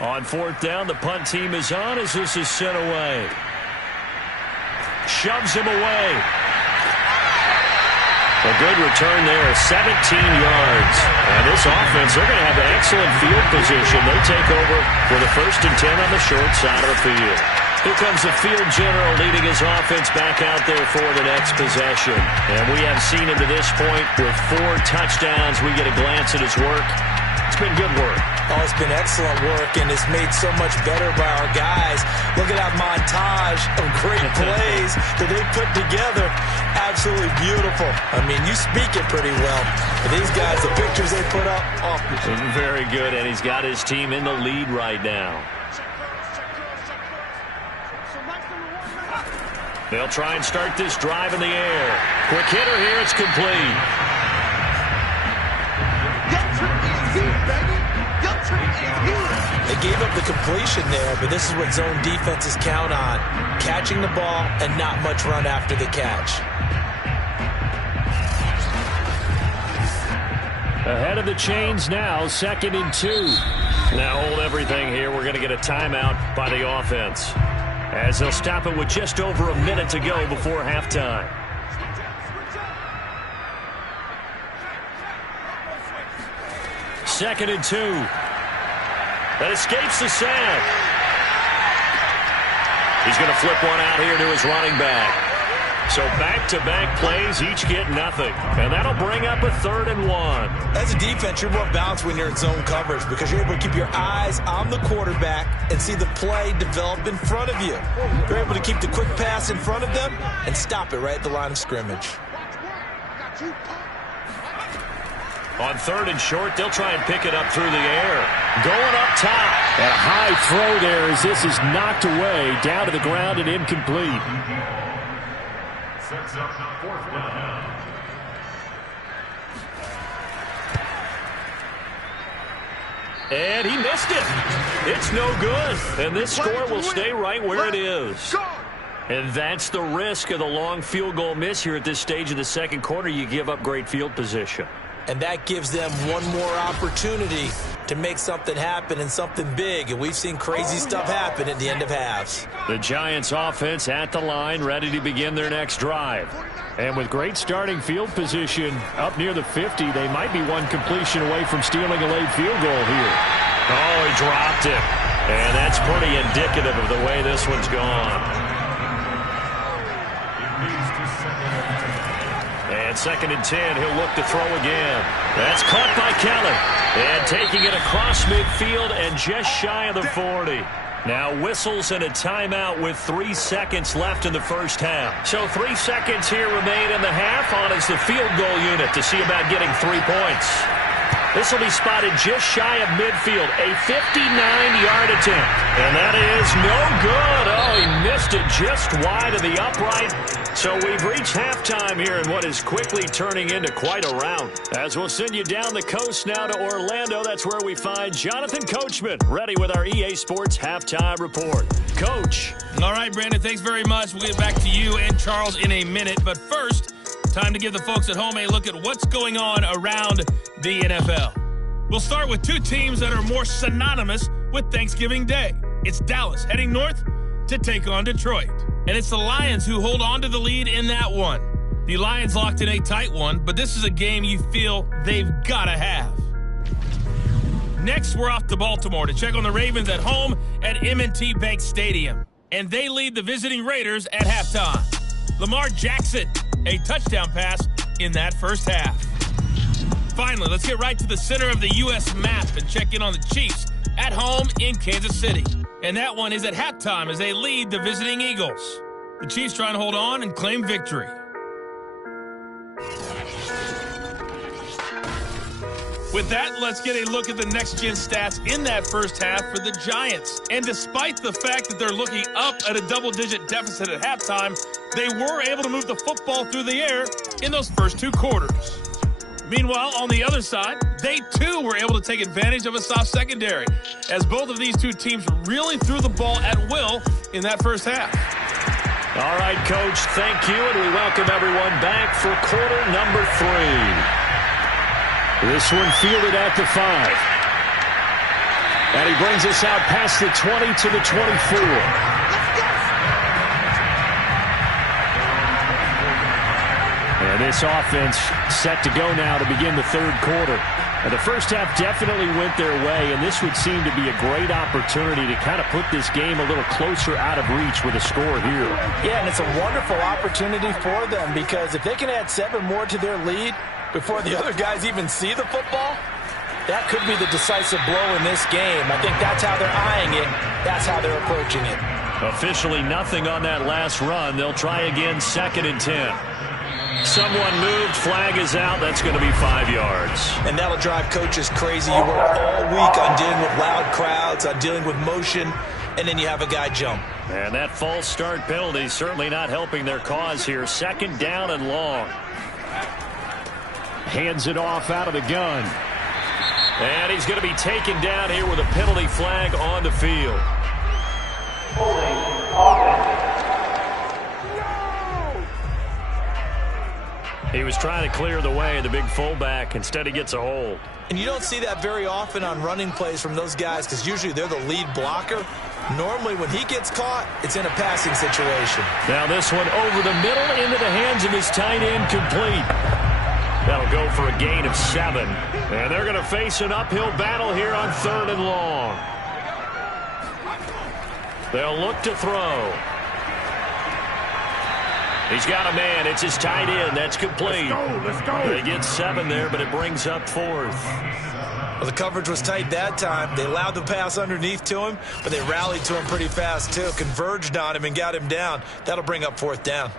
On 4th down, the punt team is on as this is sent away. Shoves him away. A good return there, 17 yards. And this offense, they're going to have excellent field position. They take over with a 1st and 10 on the short side of the field. Here comes the field general leading his offense back out there for the next possession. And we have seen him to this point with 4 touchdowns. We get a glance at his work. It's been good work. Oh, it's been excellent work, and it's made so much better by our guys. Look at that montage of great plays that they put together. Absolutely beautiful. I mean, you speak it pretty well. But these guys, the pictures they put up, oh. Very good, and he's got his team in the lead right now. They'll try and start this drive in the air. Quick hitter here, it's complete. They gave up the completion there, but this is what zone defenses count on. Catching the ball and not much run after the catch. Ahead of the chains now, 2nd and 2. Now hold everything here. We're going to get a timeout by the offense, as they'll stop it with just over a minute to go before halftime. Second and 2. That escapes the sack. He's going to flip one out here to his running back. So back-to-back plays, each get nothing. And that'll bring up a 3rd and 1. As a defense, you're more balanced when you're in zone coverage because you're able to keep your eyes on the quarterback and see the play develop in front of you. You're able to keep the quick pass in front of them and stop it right at the line of scrimmage. On 3rd and short, they'll try and pick it up through the air. Going up top. And a high throw there as this is knocked away, down to the ground and incomplete. Sets up the 4th down. And he missed it. It's no good. And this score will stay right where it is. And that's the risk of the long field goal miss here at this stage of the second quarter. You give up great field position. And that gives them one more opportunity to make something happen and something big. And we've seen crazy stuff happen at the end of halves. The Giants offense at the line, ready to begin their next drive. And with great starting field position up near the 50, they might be one completion away from stealing a late field goal here. Oh, he dropped it. And that's pretty indicative of the way this one's gone. And 2nd and 10, he'll look to throw again. That's caught by Kelly. And taking it across midfield and just shy of the 40. Now whistles and a timeout with 3 seconds left in the first half. So 3 seconds here remain in the half on as the field goal unit to see about getting 3 points. This will be spotted just shy of midfield. A 59-yard attempt. And that is no good. Oh, he missed it just wide of the upright. So we've reached halftime here in what is quickly turning into quite a round. As we'll send you down the coast now to Orlando, that's where we find Jonathan Coachman, ready with our EA Sports Halftime Report. Coach. All right, Brandon, thanks very much. We'll get back to you and Charles in a minute. But first, time to give the folks at home a look at what's going on around the NFL. We'll start with 2 teams that are more synonymous with Thanksgiving Day. It's Dallas heading north to take on Detroit. And it's the Lions who hold on to the lead in that one. The Lions locked in a tight one, but this is a game you feel they've got to have. Next, we're off to Baltimore to check on the Ravens at home at M&T Bank Stadium. And they lead the visiting Raiders at halftime. Lamar Jackson, a touchdown pass in that first half. Finally, let's get right to the center of the U.S. map and check in on the Chiefs at home in Kansas City. And that one is at halftime as they lead the visiting Eagles. The Chiefs trying to hold on and claim victory. With that, let's get a look at the next-gen stats in that first half for the Giants. And despite the fact that they're looking up at a double-digit deficit at halftime, they were able to move the football through the air in those first 2 quarters. Meanwhile, on the other side, they too were able to take advantage of a soft secondary, as both of these 2 teams really threw the ball at will in that first half. All right, Coach, thank you, and we welcome everyone back for quarter number 3. This one fielded at the 5. And he brings us out past the 20 to the 24. And this offense set to go now to begin the third quarter. And the first half definitely went their way, and this would seem to be a great opportunity to kind of put this game a little closer out of reach with a score here. Yeah, and it's a wonderful opportunity for them because if they can add 7 more to their lead before the other guys even see the football, that could be the decisive blow in this game. I think that's how they're eyeing it. That's how they're approaching it. Officially nothing on that last run. They'll try again 2nd and 10. Someone moved, flag is out, that's going to be 5 yards. And that'll drive coaches crazy. You work all week on dealing with loud crowds, on dealing with motion, and then you have a guy jump. And that false start penalty certainly not helping their cause here. 2nd down and long. Hands it off out of the gun. And he's going to be taken down here with a penalty flag on the field. He was trying to clear the way, the big fullback. Instead, he gets a hold. And you don't see that very often on running plays from those guys because usually they're the lead blocker. Normally, when he gets caught, it's in a passing situation. Now this one over the middle into the hands of his tight end, complete. That'll go for a gain of 7. And they're going to face an uphill battle here on 3rd and long. They'll look to throw. He's got a man. It's his tight end. That's complete. Let's go. They get 7 there, but it brings up 4th. Well, the coverage was tight that time. They allowed the pass underneath to him, but they rallied to him pretty fast, too. Converged on him and got him down. That'll bring up 4th down.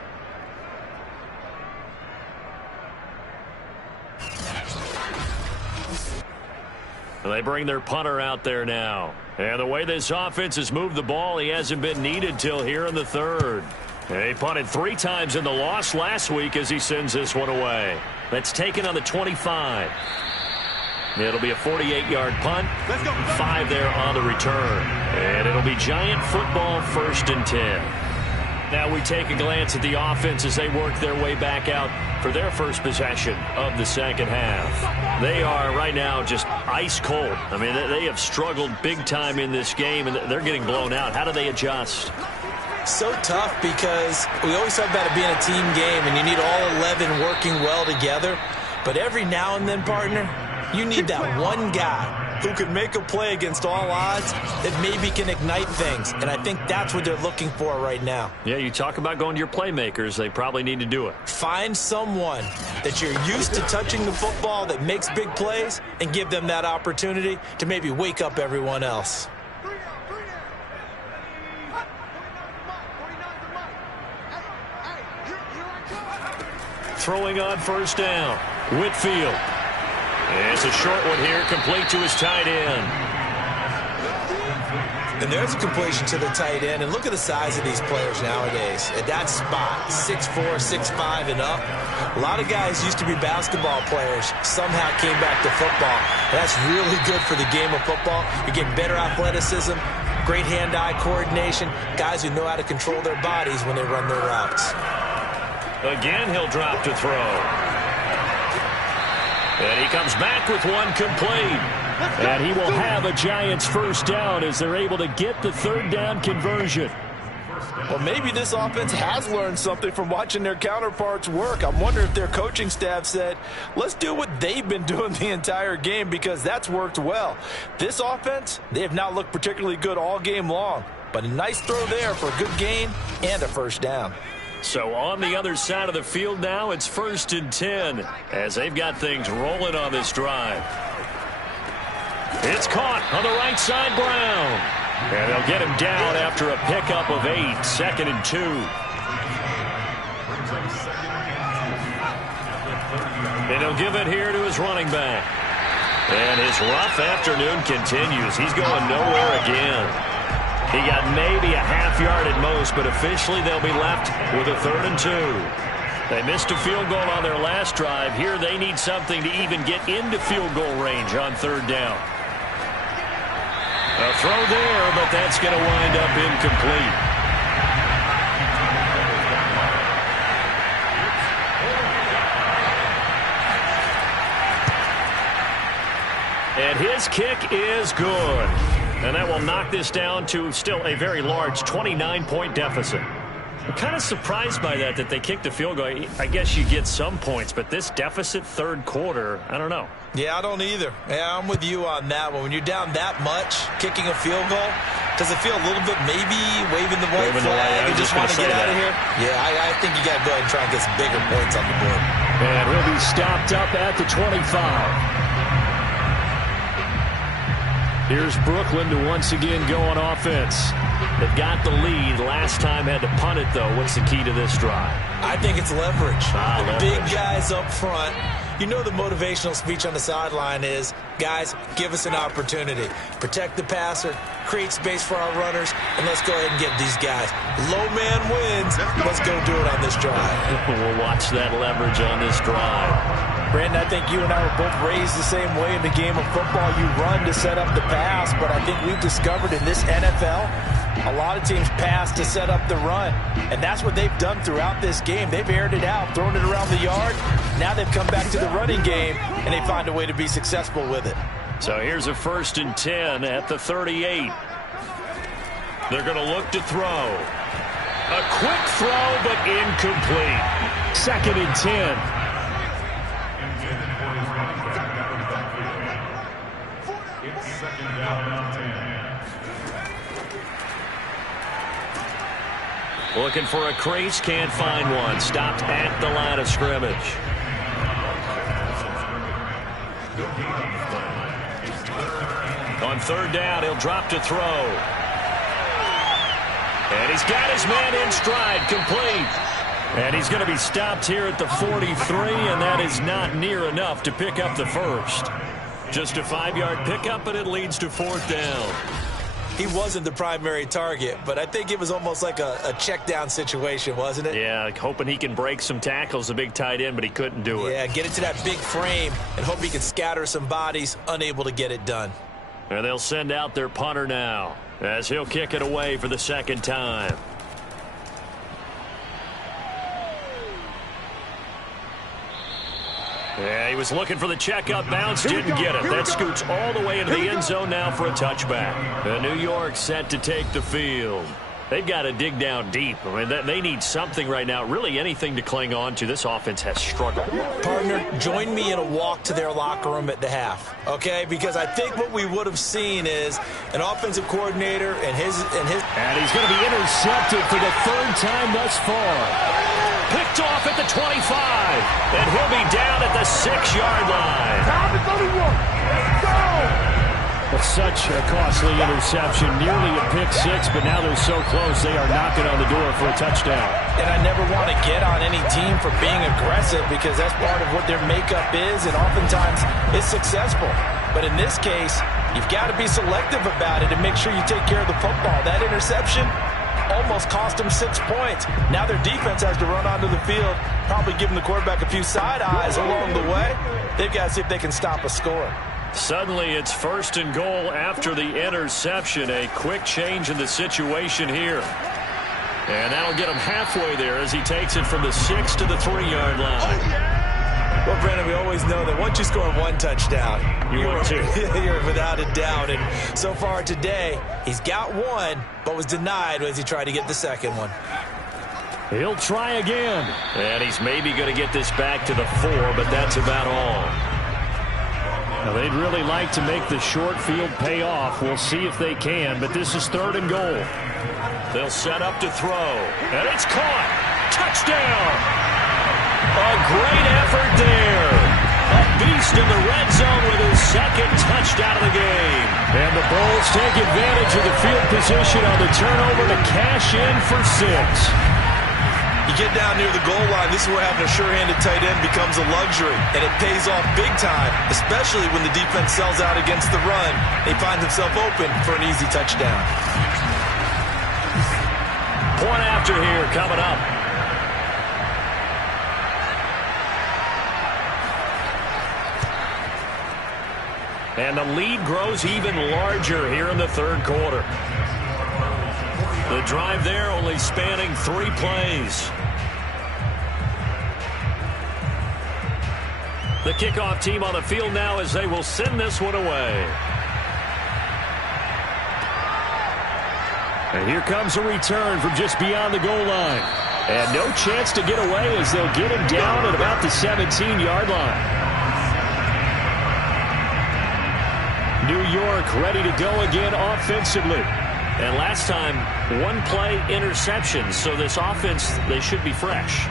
They bring their punter out there now. And the way this offense has moved the ball, he hasn't been needed till here in the 3rd. He punted 3 times in the loss last week as he sends this one away. That's taken on the 25. It'll be a 48-yard punt. 5 there on the return. And it'll be Giant football, 1st and 10. Now we take a glance at the offense as they work their way back out for their first possession of the second half. They are right now just ice cold. I mean, they have struggled big time in this game, and they're getting blown out. How do they adjust? So tough because we always talk about it being a team game, and you need all 11 working well together. But every now and then, partner, you need that one guy who can make a play against all odds that maybe can ignite things. And I think that's what they're looking for right now. Yeah, you talk about going to your playmakers. They probably need to do it. Find someone that you're used to touching the football that makes big plays and give them that opportunity to maybe wake up everyone else. Throwing on 1st down. Whitfield. It's a short one here, complete to his tight end. And there's a completion to the tight end. And look at the size of these players nowadays. At that spot, 6'4", 6'5", and up. A lot of guys used to be basketball players, somehow came back to football. That's really good for the game of football. You're getting better athleticism, great hand-eye coordination, guys who know how to control their bodies when they run their routes. Again, he'll drop to throw. And he comes back with one complete. And he will have a Giants 1st down as they're able to get the 3rd down conversion. Well, maybe this offense has learned something from watching their counterparts work. I'm wondering if their coaching staff said, let's do what they've been doing the entire game, because that's worked well. This offense, they have not looked particularly good all game long. But a nice throw there for a good gain and a 1st down. So on the other side of the field now, it's 1st and 10 as they've got things rolling on this drive. It's caught on the right side, Brown. And they'll get him down after a pickup of 8, 2nd and 2. And he'll give it here to his running back. And his rough afternoon continues. He's going nowhere again. He got maybe a half yard at most, but officially they'll be left with a 3rd and 2. They missed a field goal on their last drive. Here they need something to even get into field goal range on 3rd down. A throw there, but that's going to wind up incomplete. And his kick is good. And that will knock this down to still a very large 29-point deficit. I'm kind of surprised by that they kicked a field goal. I guess you get some points, but this deficit 3rd quarter, I don't know. Yeah, I don't either. Yeah, I'm with you on that one. When you're down that much, kicking a field goal, does it feel a little bit maybe waving the white flag and just want to get out of here? Yeah, I think you got to go ahead and try and get some bigger points on the board. And he'll be stopped up at the 25. Here's Brooklyn to once again go on offense. They've got the lead. Last time had to punt it, though. What's the key to this drive? I think it's leverage. Leverage. Big guys up front. You know the motivational speech on the sideline is, guys, give us an opportunity. Protect the passer, create space for our runners, and let's go ahead and get these guys. Low man wins. Let's go do it on this drive. We'll watch that leverage on this drive. Brandon, I think you and I were both raised the same way in the game of football. You run to set up the pass, but I think we've discovered in this NFL, a lot of teams pass to set up the run. And that's what they've done throughout this game. They've aired it out, thrown it around the yard. Now they've come back to the running game, and they find a way to be successful with it. So here's a 1st and 10 at the 38. They're going to look to throw. A quick throw, but incomplete. 2nd and 10. Looking for a crease, can't find one. Stopped at the line of scrimmage. On 3rd down, he'll drop to throw. And he's got his man in stride, complete. And he's going to be stopped here at the 43, and that is not near enough to pick up the 1st. Just a 5-yard pickup, and it leads to 4th down. he wasn't the primary target, but I think it was almost like a check down situation, wasn't it? Yeah, like hoping he can break some tackles, a big tight end, but he couldn't do it. Yeah, get it to that big frame and hope he can scatter some bodies, unable to get it done. And they'll send out their punter now as he'll kick it away for the second time. Yeah, he was looking for the checkup bounce, didn't get it. That scoots all the way into the end zone now for a touchback. The New York set to take the field. They've got to dig down deep. I mean, they need something right now, really anything to cling on to. This offense has struggled. Partner, join me in a walk to their locker room at the half, okay? Because I think what we would have seen is an offensive coordinator and his. And he's going to be intercepted for the third time thus far. Picked off at the 25, and he'll be down at the 6-yard line. Time to go to work. Let's go. But such a costly interception, nearly a pick six, but now they're so close they are knocking on the door for a touchdown. And I never want to get on any team for being aggressive because that's part of what their makeup is, and oftentimes it's successful. But in this case, you've got to be selective about it and make sure you take care of the football. That interception almost cost them 6 points. Now their defense has to run onto the field, probably giving the quarterback a few side eyes along the way. They've got to see if they can stop a score. Suddenly it's 1st and goal after the interception. A quick change in the situation here. And that'll get him halfway there as he takes it from the 6 to the 3-yard line. Well, Brandon, we always know that once you score one touchdown, you're without a doubt. And so far today, he's got one, but was denied as he tried to get the second one. He'll try again. And he's maybe going to get this back to the 4, but that's about all. Now, they'd really like to make the short field pay off. We'll see if they can, but this is 3rd and goal. They'll set up to throw, and it's caught. Touchdown! A great effort there. A beast in the red zone with his second touchdown of the game. And the Bulls take advantage of the field position on the turnover to cash in for 6. You get down near the goal line, this is where having a sure-handed tight end becomes a luxury, and it pays off big time, especially when the defense sells out against the run. He finds himself open for an easy touchdown. Point after here coming up. And the lead grows even larger here in the 3rd quarter. The drive there only spanning 3 plays. The kickoff team on the field now as they will send this one away. And here comes a return from just beyond the goal line. And no chance to get away as they'll get him down at about the 17-yard line. New York ready to go again offensively. And last time, 1-play interception. So this offense, they should be fresh.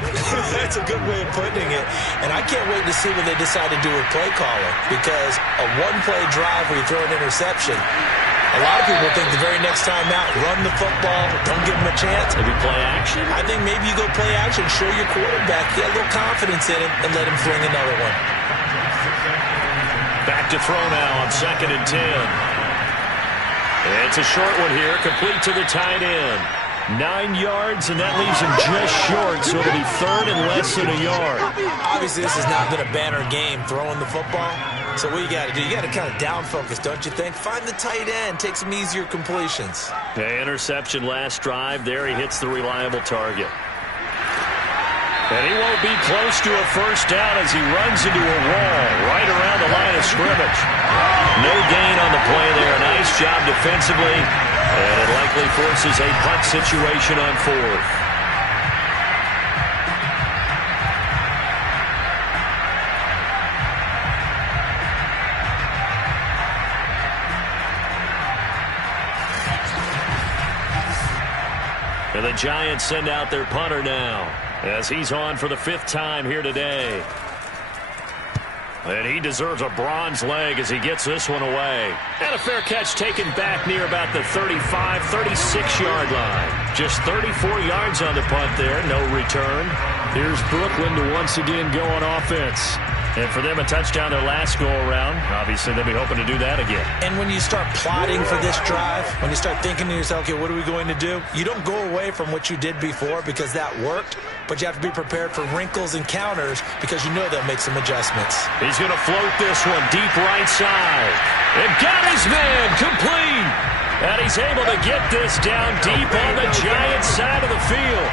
That's a good way of putting it. And I can't wait to see what they decide to do with play calling. Because a 1-play drive where you throw an interception, a lot of people think the very next time out, run the football, don't give them a chance. Maybe play action? I think maybe you go play action, show your quarterback, get a little confidence in him, and let him fling another one. Back to throw now on 2nd and 10. It's a short one here, complete to the tight end. 9 yards, and that leaves him just short, so it'll be 3rd and less than a yard. Obviously, this has not been a banner game throwing the football. So what you got to do, you got to kind of down focus, don't you think? Find the tight end, take some easier completions. Okay, interception last drive. There he hits the reliable target. And he won't be close to a first down as he runs into a wall right around the line of scrimmage. No gain on the play there. Nice job defensively. And it likely forces a punt situation on 4th. And the Giants send out their punter now as he's on for the 5th time here today. And he deserves a bronze leg as he gets this one away. And a fair catch taken back near about the 35, 36-yard line. Just 34 yards on the punt there, no return. Here's Brooklyn to once again go on offense. And for them, a touchdown their last go-around. Obviously, they'll be hoping to do that again. And when you start plotting for this drive, when you start thinking to yourself, okay, what are we going to do? You don't go away from what you did before because that worked, but you have to be prepared for wrinkles and counters because you know they'll make some adjustments. He's going to float this one deep right side. And got his man complete. And he's able to get this down deep on the Giants side of the field.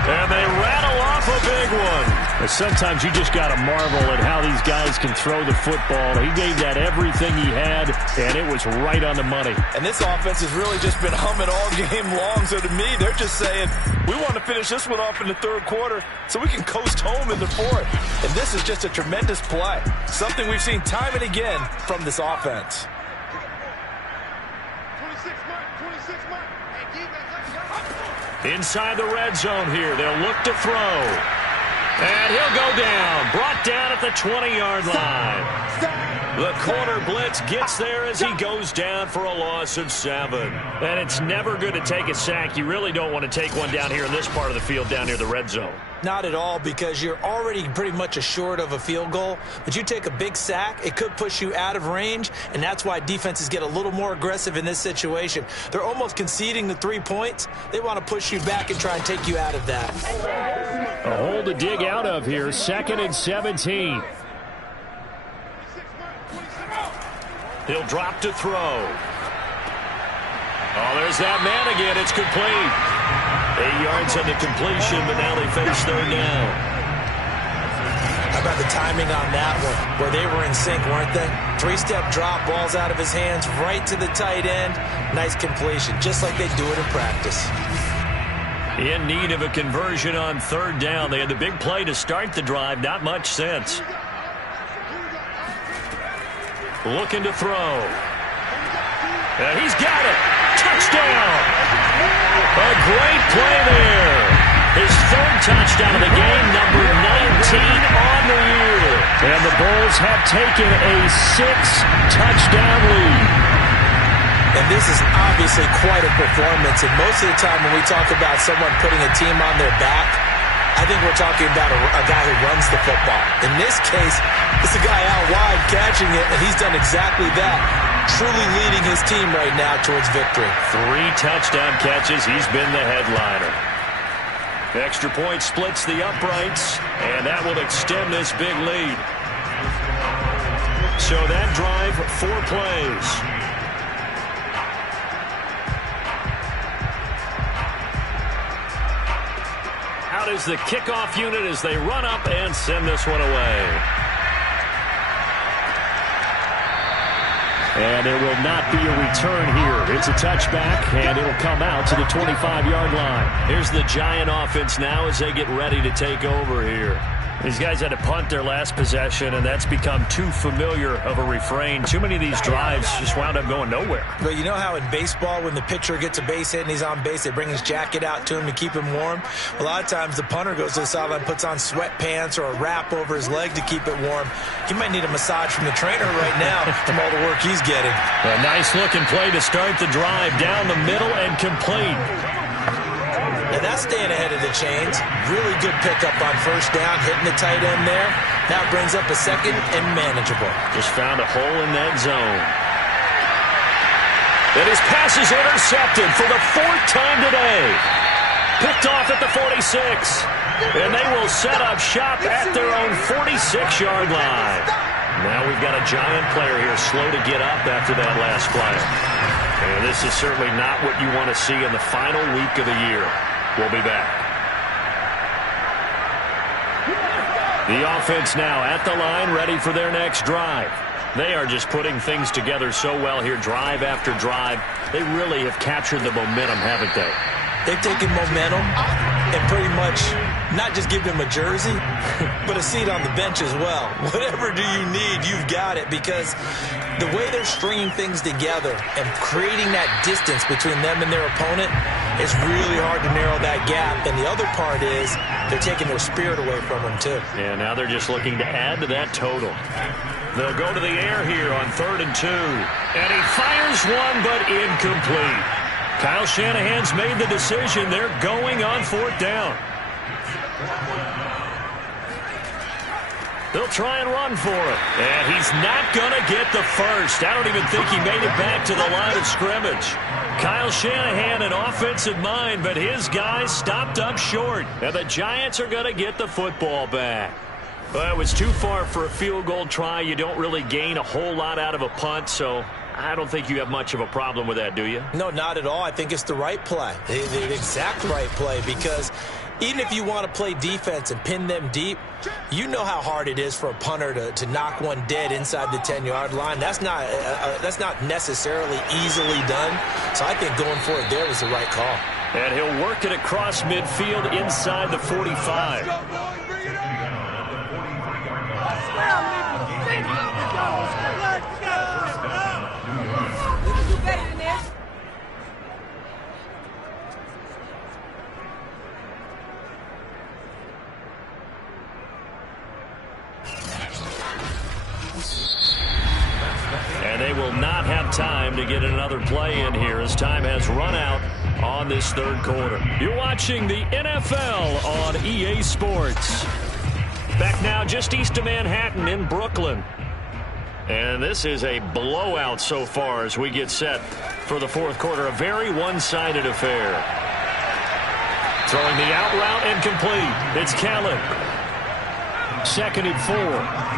And they rattle off a big one. But sometimes you just got to marvel at how these guys can throw the football. He gave that everything he had, and it was right on the money. And this offense has really just been humming all game long. So to me, they're just saying, we want to finish this one off in the third quarter so we can coast home in the fourth. And this is just a tremendous play. Something we've seen time and again from this offense. Inside the red zone here, they'll look to throw. And he'll go down, brought down at the 20-yard line. The corner blitz gets there as he goes down for a loss of 7. And it's never good to take a sack. You really don't want to take one down here in this part of the field down near the red zone. Not at all, because you're already pretty much assured of a field goal. But you take a big sack, it could push you out of range, and that's why defenses get a little more aggressive in this situation. They're almost conceding the 3 points. They want to push you back and try and take you out of that. A hole to dig out of here, 2nd and 17. He'll drop to throw. Oh, there's that man again. It's complete. 8 yards on the completion, but now they face third down. How about the timing on that one, where they were in sync, weren't they? 3-step drop, ball's out of his hands, right to the tight end. Nice completion, just like they do it in practice. In need of a conversion on third down. They had the big play to start the drive. Not much sense. Looking to throw. And he's got it. Touchdown. A great play there. His 3rd touchdown of the game, number 19 on the year. And the Bulls have taken a 6-touchdown lead. And this is obviously quite a performance. And most of the time when we talk about someone putting a team on their back, I think we're talking about a guy who runs the football. In this case, it's a guy out wide catching it, and he's done exactly that. Truly leading his team right now towards victory. 3 touchdown catches. He's been the headliner. Extra point splits the uprights, and that will extend this big lead. So that drive, 4 plays. Out is the kickoff unit as they run up and send this one away. And there will not be a return here. It's a touchback, and it'll come out to the 25-yard line. Here's the Giant offense now as they get ready to take over here. These guys had to punt their last possession, and that's become too familiar of a refrain. Too many of these drives just wound up going nowhere. But you know how in baseball, when the pitcher gets a base hit and he's on base, they bring his jacket out to him to keep him warm? A lot of times the punter goes to the sideline, puts on sweatpants or a wrap over his leg to keep it warm. He might need a massage from the trainer right now from all the work he's getting. A nice-looking play to start the drive down the middle and complete. Now that's staying ahead of the chains. Really good pickup on first down, hitting the tight end there. Now brings up a 2nd and manageable. Just found a hole in that zone. And his pass is intercepted for the 4th time today. Picked off at the 46. And they will set up shop at their own 46-yard line. Now we've got a Giant player here slow to get up after that last play. And this is certainly not what you want to see in the final week of the year. We'll be back. The offense now at the line, ready for their next drive. They are just putting things together so well here, drive after drive. They really have captured the momentum, haven't they? They've taken momentum and pretty much not just give him a jersey, but a seat on the bench as well. Whatever do you need, you've got it, because the way they're stringing things together and creating that distance between them and their opponent, it's really hard to narrow that gap. And the other part is they're taking their spirit away from them, too. Yeah, now they're just looking to add to that total. They'll go to the air here on 3rd and 2. And he fires one, but incomplete. Kyle Shanahan's made the decision. They're going on 4th down. They'll try and run for it. And he's not going to get the first. I don't even think he made it back to the line of scrimmage. Kyle Shanahan an offensive mind, but his guys stopped up short. And the Giants are going to get the football back. Well, it was too far for a field goal try. You don't really gain a whole lot out of a punt, so I don't think you have much of a problem with that, do you? No, not at all. I think it's the right play, the exact right play, because even if you want to play defense and pin them deep, you know how hard it is for a punter to knock one dead inside the 10-yard line. That's not necessarily easily done. So I think going for it there was the right call. And he'll work it across midfield inside the 45. And they will not have time to get another play in here as time has run out on this third quarter. You're watching the NFL on EA Sports. Back now just east of Manhattan in Brooklyn. And this is a blowout so far as we get set for the fourth quarter. A very one-sided affair. Throwing the out route and complete. It's Kellen. 2nd and 4.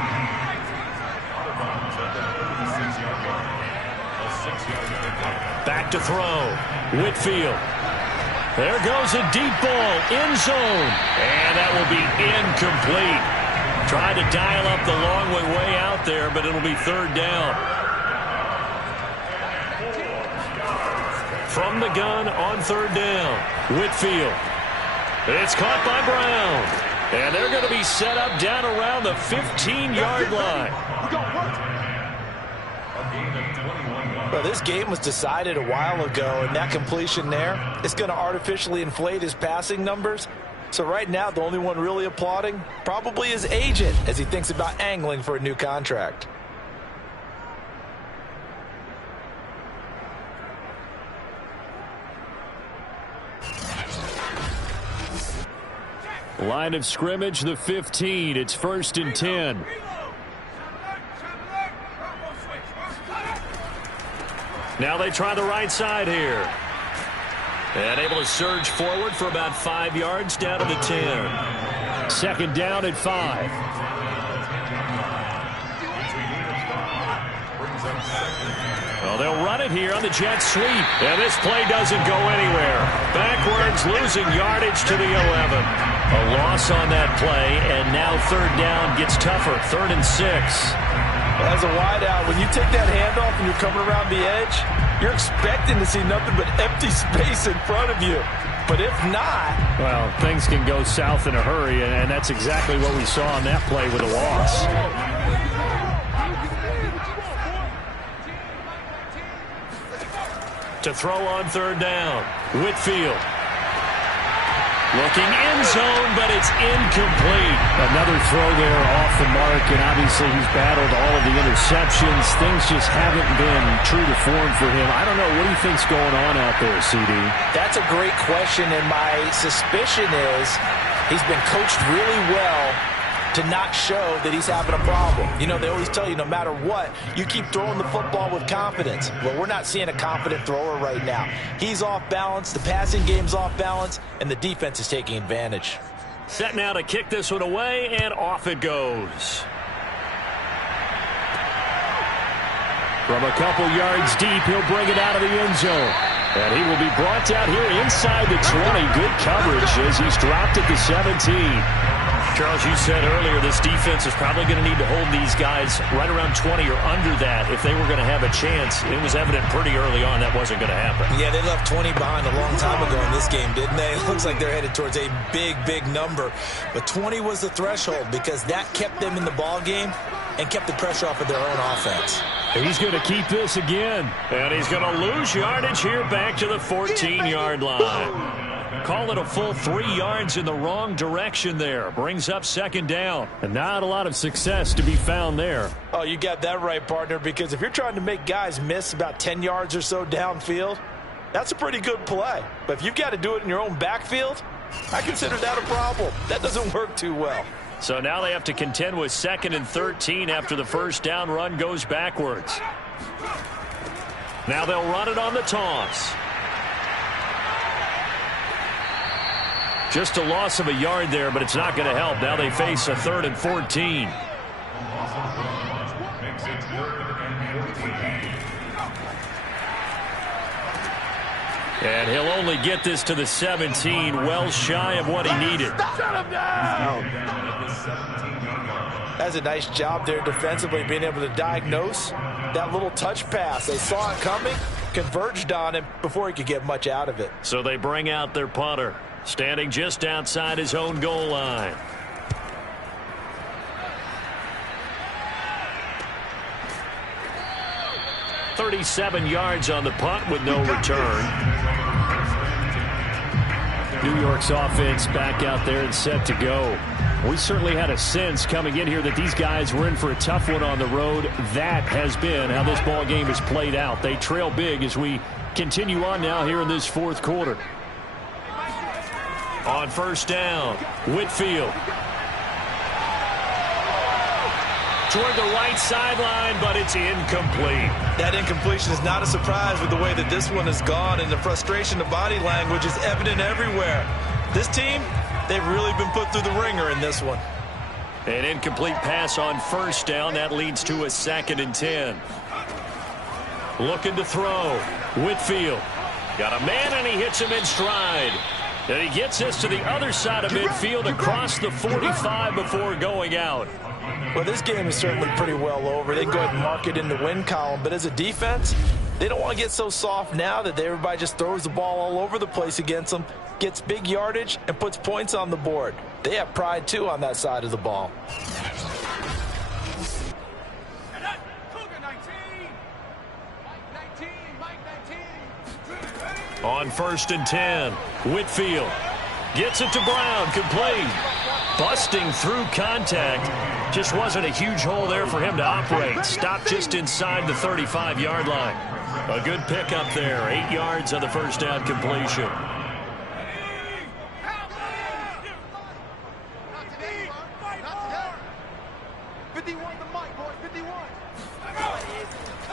Back to throw. Whitfield. There goes a deep ball. End zone. And that will be incomplete. Tried to dial up the long way out there, but it'll be third down. From the gun on third down. Whitfield. It's caught by Brown. And they're going to be set up down around the 15-yard line. Well, this game was decided a while ago, and that completion there is going to artificially inflate his passing numbers. So right now, the only one really applauding probably his agent as he thinks about angling for a new contract. Line of scrimmage, the 15. It's 1st and 10. Now they try the right side here. And able to surge forward for about 5 yards down to the 10. 2nd down at 5. Well, they'll run it here on the jet sweep. And this play doesn't go anywhere. Backwards, losing yardage to the 11. A loss on that play, and now third down gets tougher. 3rd and 6. As a wideout, when you take that handoff and you're coming around the edge, you're expecting to see nothing but empty space in front of you. But if not... Well, things can go south in a hurry, and that's exactly what we saw on that play with a loss. To throw on third down, Whitfield. Looking end zone, but it's incomplete. Another throw there off the mark, and obviously he's battled all of the interceptions. Things just haven't been true to form for him. I don't know. What do you think's going on out there, CD? That's a great question, and my suspicion is he's been coached really well to not show that he's having a problem. You know, they always tell you no matter what, you keep throwing the football with confidence. Well, we're not seeing a confident thrower right now. He's off balance, the passing game's off balance, and the defense is taking advantage. Set now to kick this one away, and off it goes. From a couple yards deep, he'll bring it out of the end zone. And he will be brought down here inside the 20. Good coverage as he's dropped at the 17. Charles, you said earlier this defense is probably going to need to hold these guys right around 20 or under that if they were going to have a chance. It was evident pretty early on that wasn't going to happen. Yeah, they left 20 behind a long time ago in this game, didn't they? It looks like they're headed towards a big, big number. But 20 was the threshold because that kept them in the ball game and kept the pressure off of their own offense. He's going to keep this again. And he's going to lose yardage here back to the 14-yard line. Call it a full 3 yards in the wrong direction there. Brings up 2nd down. And not a lot of success to be found there. Oh, you got that right, partner, because if you're trying to make guys miss about 10 yards or so downfield, that's a pretty good play. But if you've got to do it in your own backfield, I consider that a problem. That doesn't work too well. So now they have to contend with 2nd and 13 after the first down run goes backwards. Now they'll run it on the toss. Just a loss of a yard there, but it's not going to help. Now they face a 3rd and 14. And he'll only get this to the 17, well shy of what he needed. That's a nice job there defensively, being able to diagnose that little touch pass. They saw it coming, converged on him before he could get much out of it. So they bring out their punter, standing just outside his own goal line. $37 yards on the punt with no return. New York's offense back out there and set to go. We certainly had a sense coming in here that these guys were in for a tough one on the road. That has been how this ball game has played out. They trail big as we continue on now here in this 4th quarter. On first down, Whitfield. Toward the right sideline, but it's incomplete. That incompletion is not a surprise with the way that this one has gone, and the frustration of body language is evident everywhere. This team, they've really been put through the ringer in this one. An incomplete pass on first down. That leads to a 2nd and 10. Looking to throw. Whitfield. Got a man, and he hits him in stride. And he gets this to the other side of midfield across the 45 before going out. Well, this game is certainly pretty well over. They can go ahead and mark it in the win column. But as a defense, they don't want to get so soft now that everybody just throws the ball all over the place against them, gets big yardage, and puts points on the board. They have pride, too, on that side of the ball. On 1st and 10, Whitfield gets it to Brown, complete. Busting through contact. Just wasn't a huge hole there for him to operate. Stopped just inside the 35-yard line. A good pickup there. 8 yards on the first down completion.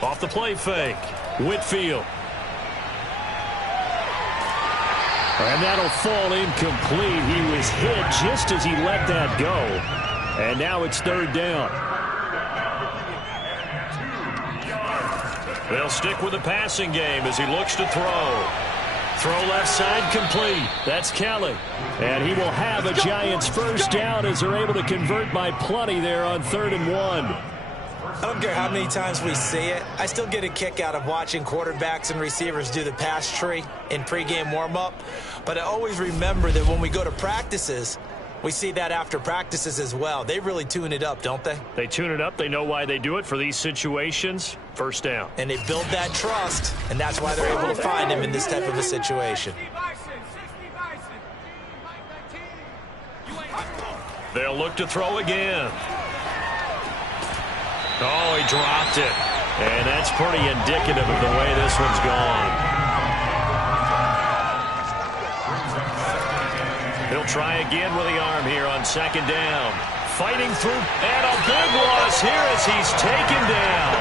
Off the play fake. Whitfield. And that'll fall incomplete. He was hit just as he let that go. And now it's 3rd down. They'll stick with the passing game as he looks to throw. Throw left side complete. That's Kelly. And he will have a Giants first down as they're able to convert by plenty there on 3rd and 1. I don't care how many times we see it. I still get a kick out of watching quarterbacks and receivers do the pass tree in pregame warm-up. But I always remember that when we go to practices, we see that after practices as well. They really tune it up, don't they? They tune it up. They know why they do it for these situations. First down. And they build that trust, and that's why they're able to find him in this type of a situation. They'll look to throw again. Oh, he dropped it. And that's pretty indicative of the way this one's gone. He'll try again with the arm here on 2nd down. Fighting through, and a big loss here as he's taken down.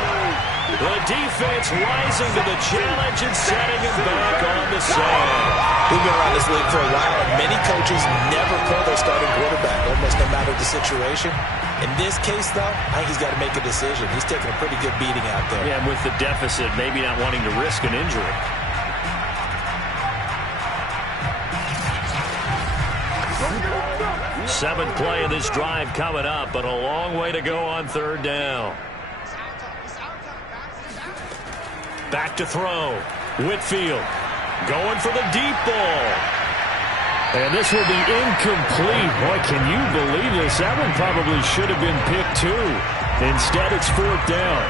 The defense rising to the challenge and setting him back on the sand. We've been around this league for a while, and many coaches never pull their starting quarterback, almost no matter the situation. In this case, though, I think he's got to make a decision. He's taking a pretty good beating out there. Yeah, and with the deficit, maybe not wanting to risk an injury. Seventh play of this drive coming up, but a long way to go on 3rd down. Back to throw. Whitfield going for the deep ball. And this will be incomplete. Boy, can you believe this? That one probably should have been picked too. Instead, it's 4th down.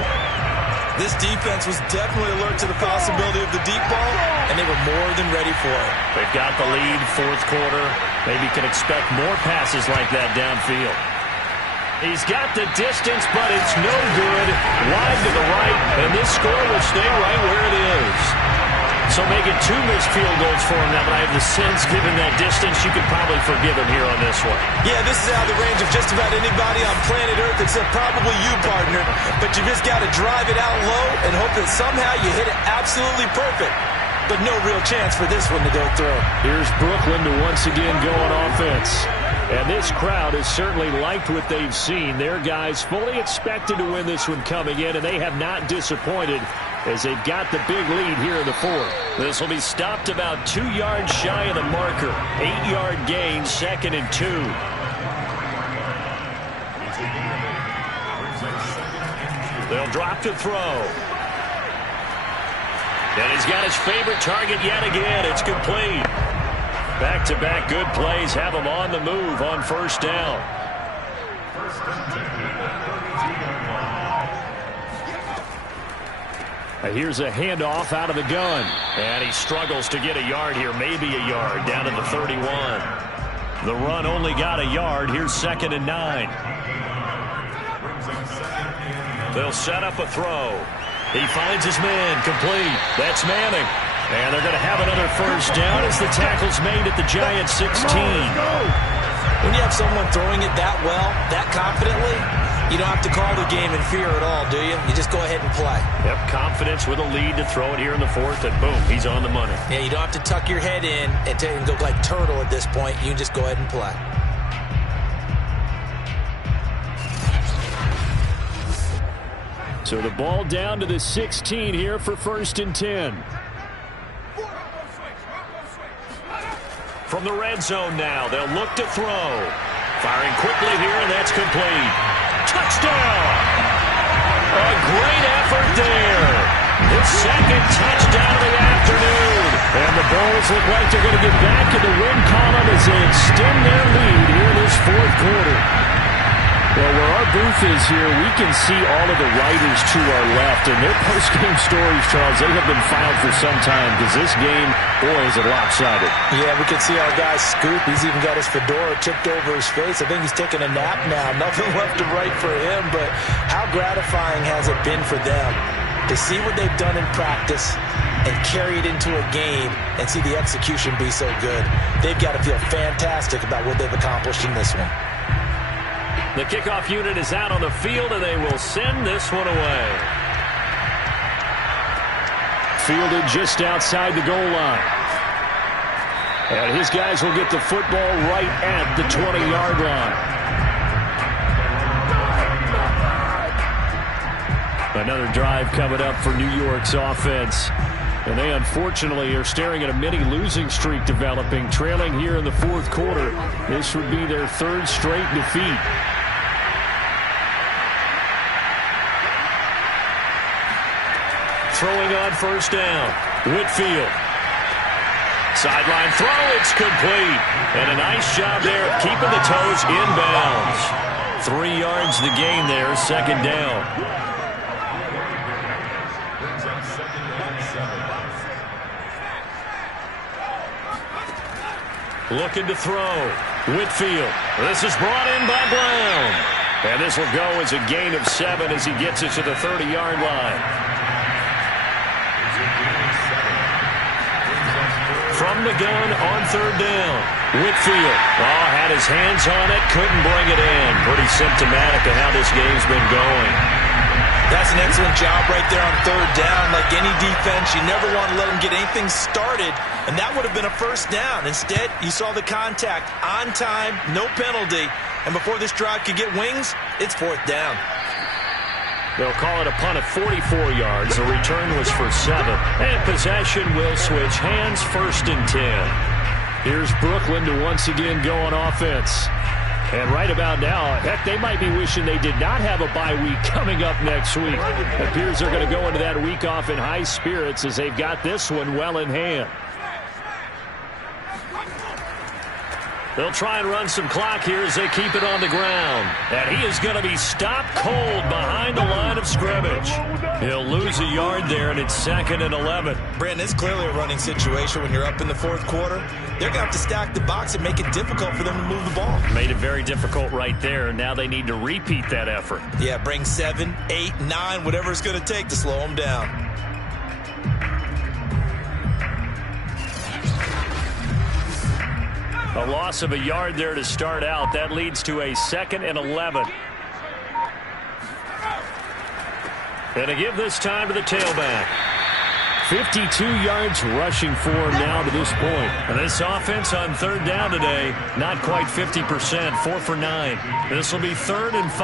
This defense was definitely alert to the possibility of the deep ball, and they were more than ready for it. They've got the lead, 4th quarter. Maybe can expect more passes like that downfield. He's got the distance, but it's no good. Wide to the right, and this score will stay right where it is. So making 2 missed field goals for him now, but I have the sense, given that distance, you could probably forgive him here on this one. Yeah, this is out of the range of just about anybody on planet Earth except probably you, partner. But you just got to drive it out low and hope that somehow you hit it absolutely perfect. But no real chance for this one to go through. Here's Brooklyn to once again go on offense. And this crowd has certainly liked what they've seen. Their guys fully expected to win this one coming in, and they have not disappointed as they've got the big lead here in the fourth. This will be stopped about 2 yards shy of the marker. 8-yard gain, 2nd and 2. They'll drop to throw. And he's got his favorite target yet again. It's complete. Back-to-back good plays have him on the move on first down. Here's a handoff out of the gun. And he struggles to get a yard here, maybe a yard, down to the 31. The run only got a yard. Here's 2nd and 9. They'll set up a throw. He finds his man, complete. That's Manning. And they're going to have another first down as the tackle's made at the Giants 16. When you have someone throwing it that well, that confidently, you don't have to call the game in fear at all, do you? You just go ahead and play. Yep, confidence with a lead to throw it here in the fourth, and boom, he's on the money. Yeah, you don't have to tuck your head in and go like turtle at this point. You can just go ahead and play. So the ball down to the 16 here for 1st and 10. From the red zone now, they'll look to throw. Firing quickly here, and that's complete. Touchdown! A great effort there. His 2nd touchdown of the afternoon. And the Bulls look like they're going to get back in the win column as they extend their lead here in this 4th quarter. Well, where our booth is here, we can see all of the writers to our left. And their post-game stories, Charles, they have been filed for some time because this game, boy, is it lopsided. Yeah, we can see our guy Scoop. He's even got his fedora tipped over his face. I think he's taking a nap now. Nothing left to write for him, but how gratifying has it been for them to see what they've done in practice and carry it into a game and see the execution be so good. They've got to feel fantastic about what they've accomplished in this one. The kickoff unit is out on the field, and they will send this one away. Fielded just outside the goal line. And his guys will get the football right at the 20-yard line. Another drive coming up for New York's offense. And they unfortunately are staring at a mini losing streak developing, trailing here in the 4th quarter. This would be their 3rd straight defeat. Throwing on first down. Whitfield. Sideline throw, it's complete. And a nice job there of keeping the toes inbounds. 3 yards the gain there, 2nd down. Looking to throw. Whitfield. This is brought in by Brown. And this will go as a gain of 7 as he gets it to the 30-yard line. From the gun on 3rd down. Whitfield. Oh, had his hands on it, couldn't bring it in. Pretty symptomatic of how this game's been going. That's an excellent job right there on 3rd down. Like any defense, you never want to let them get anything started, and that would have been a first down. Instead, you saw the contact on time, no penalty, and before this drive could get wings, it's 4th down. They'll call it a punt of 44 yards. The return was for 7. And possession will switch hands, 1st and 10. Here's Brooklyn to once again go on offense. And right about now, heck, they might be wishing they did not have a bye week coming up next week. It appears they're going to go into that week off in high spirits as they've got this one well in hand. They'll try and run some clock here as they keep it on the ground. And he is going to be stopped cold behind the line of scrimmage. He'll lose a yard there, and it's 2nd and 11. Brandon, it's clearly a running situation when you're up in the 4th quarter. They're going to have to stack the box and make it difficult for them to move the ball. Made it very difficult right there. Now they need to repeat that effort. Yeah, bring 7, 8, 9, whatever it's going to take to slow them down. A loss of a yard there to start out. That leads to a 2nd and 11. And to give this time to the tailback. 52 yards rushing for him now to this point. And this offense on 3rd down today, not quite 50%, 4 for 9. This will be 3rd and 5.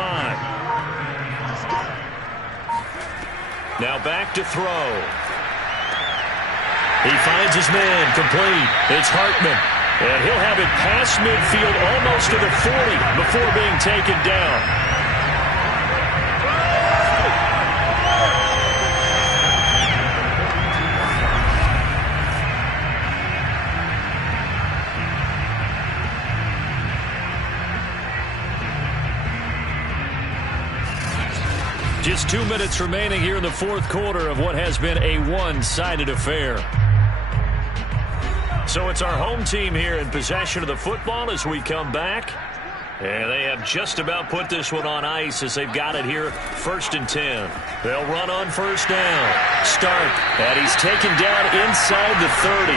Now back to throw. He finds his man, complete. It's Hartman. And he'll have it past midfield almost to the 40 before being taken down. Just 2 minutes remaining here in the 4th quarter of what has been a one-sided affair. So it's our home team here in possession of the football as we come back. And they have just about put this one on ice as they've got it here, 1st and 10. They'll run on 1st down. Start, and he's taken down inside the 30.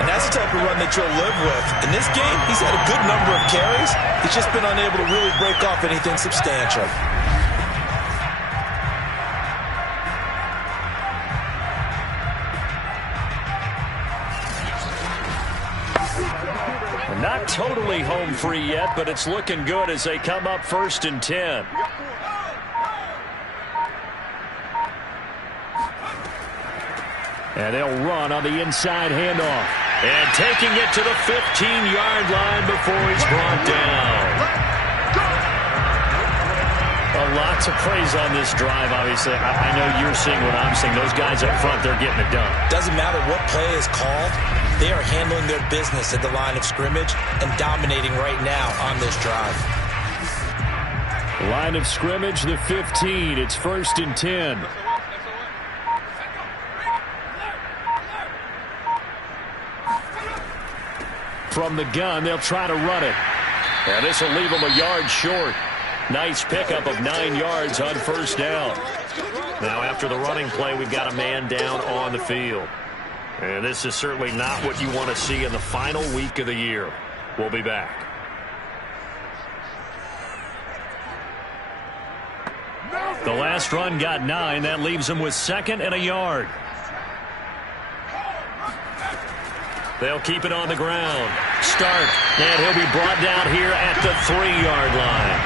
And that's the type of run that you'll live with. In this game, he's had a good number of carries. He's just been unable to really break off anything substantial. Not totally home free yet, but it's looking good as they come up 1st and 10. And they'll run on the inside handoff. And taking it to the 15-yard line before he's brought down. Lots of praise on this drive, obviously. I know you're seeing what I'm seeing. Those guys up front, they're getting it done. Doesn't matter what play is called. They are handling their business at the line of scrimmage and dominating right now on this drive. Line of scrimmage, the 15. It's 1st and 10. From the gun, they'll try to run it. And this will leave them a yard short. Nice pickup of 9 yards on 1st down. Now after the running play, we've got a man down on the field. And this is certainly not what you want to see in the final week of the year. We'll be back. The last run got 9. That leaves them with 2nd and a yard. They'll keep it on the ground. Start. And he'll be brought down here at the 3-yard line.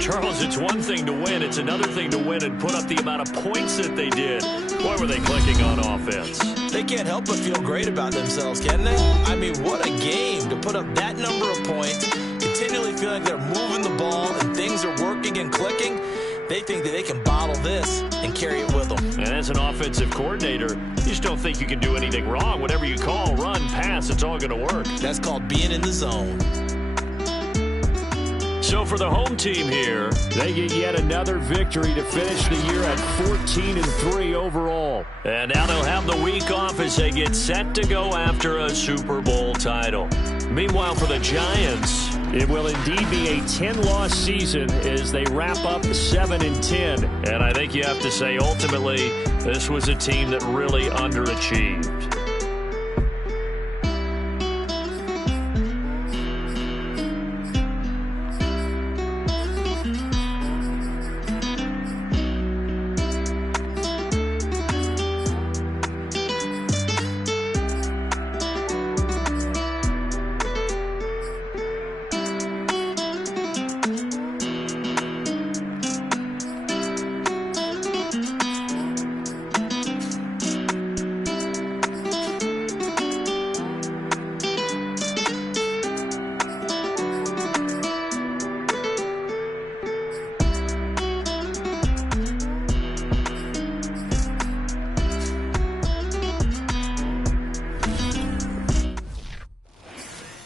Charles, it's one thing to win. It's another thing to win and put up the amount of points that they did. Boy, were they clicking on offense. They can't help but feel great about themselves, can they? I mean, what a game to put up that number of points, continually feeling they're moving the ball and things are working and clicking. They think that they can bottle this and carry it with them. And as an offensive coordinator, you just don't think you can do anything wrong. Whatever you call, run, pass, it's all going to work. That's called being in the zone. So for the home team here, they get yet another victory to finish the year at 14-3 overall. And now they'll have the week off as they get set to go after a Super Bowl title. Meanwhile, for the Giants, it will indeed be a 10-loss season as they wrap up 7-10. And I think you have to say, ultimately, this was a team that really underachieved.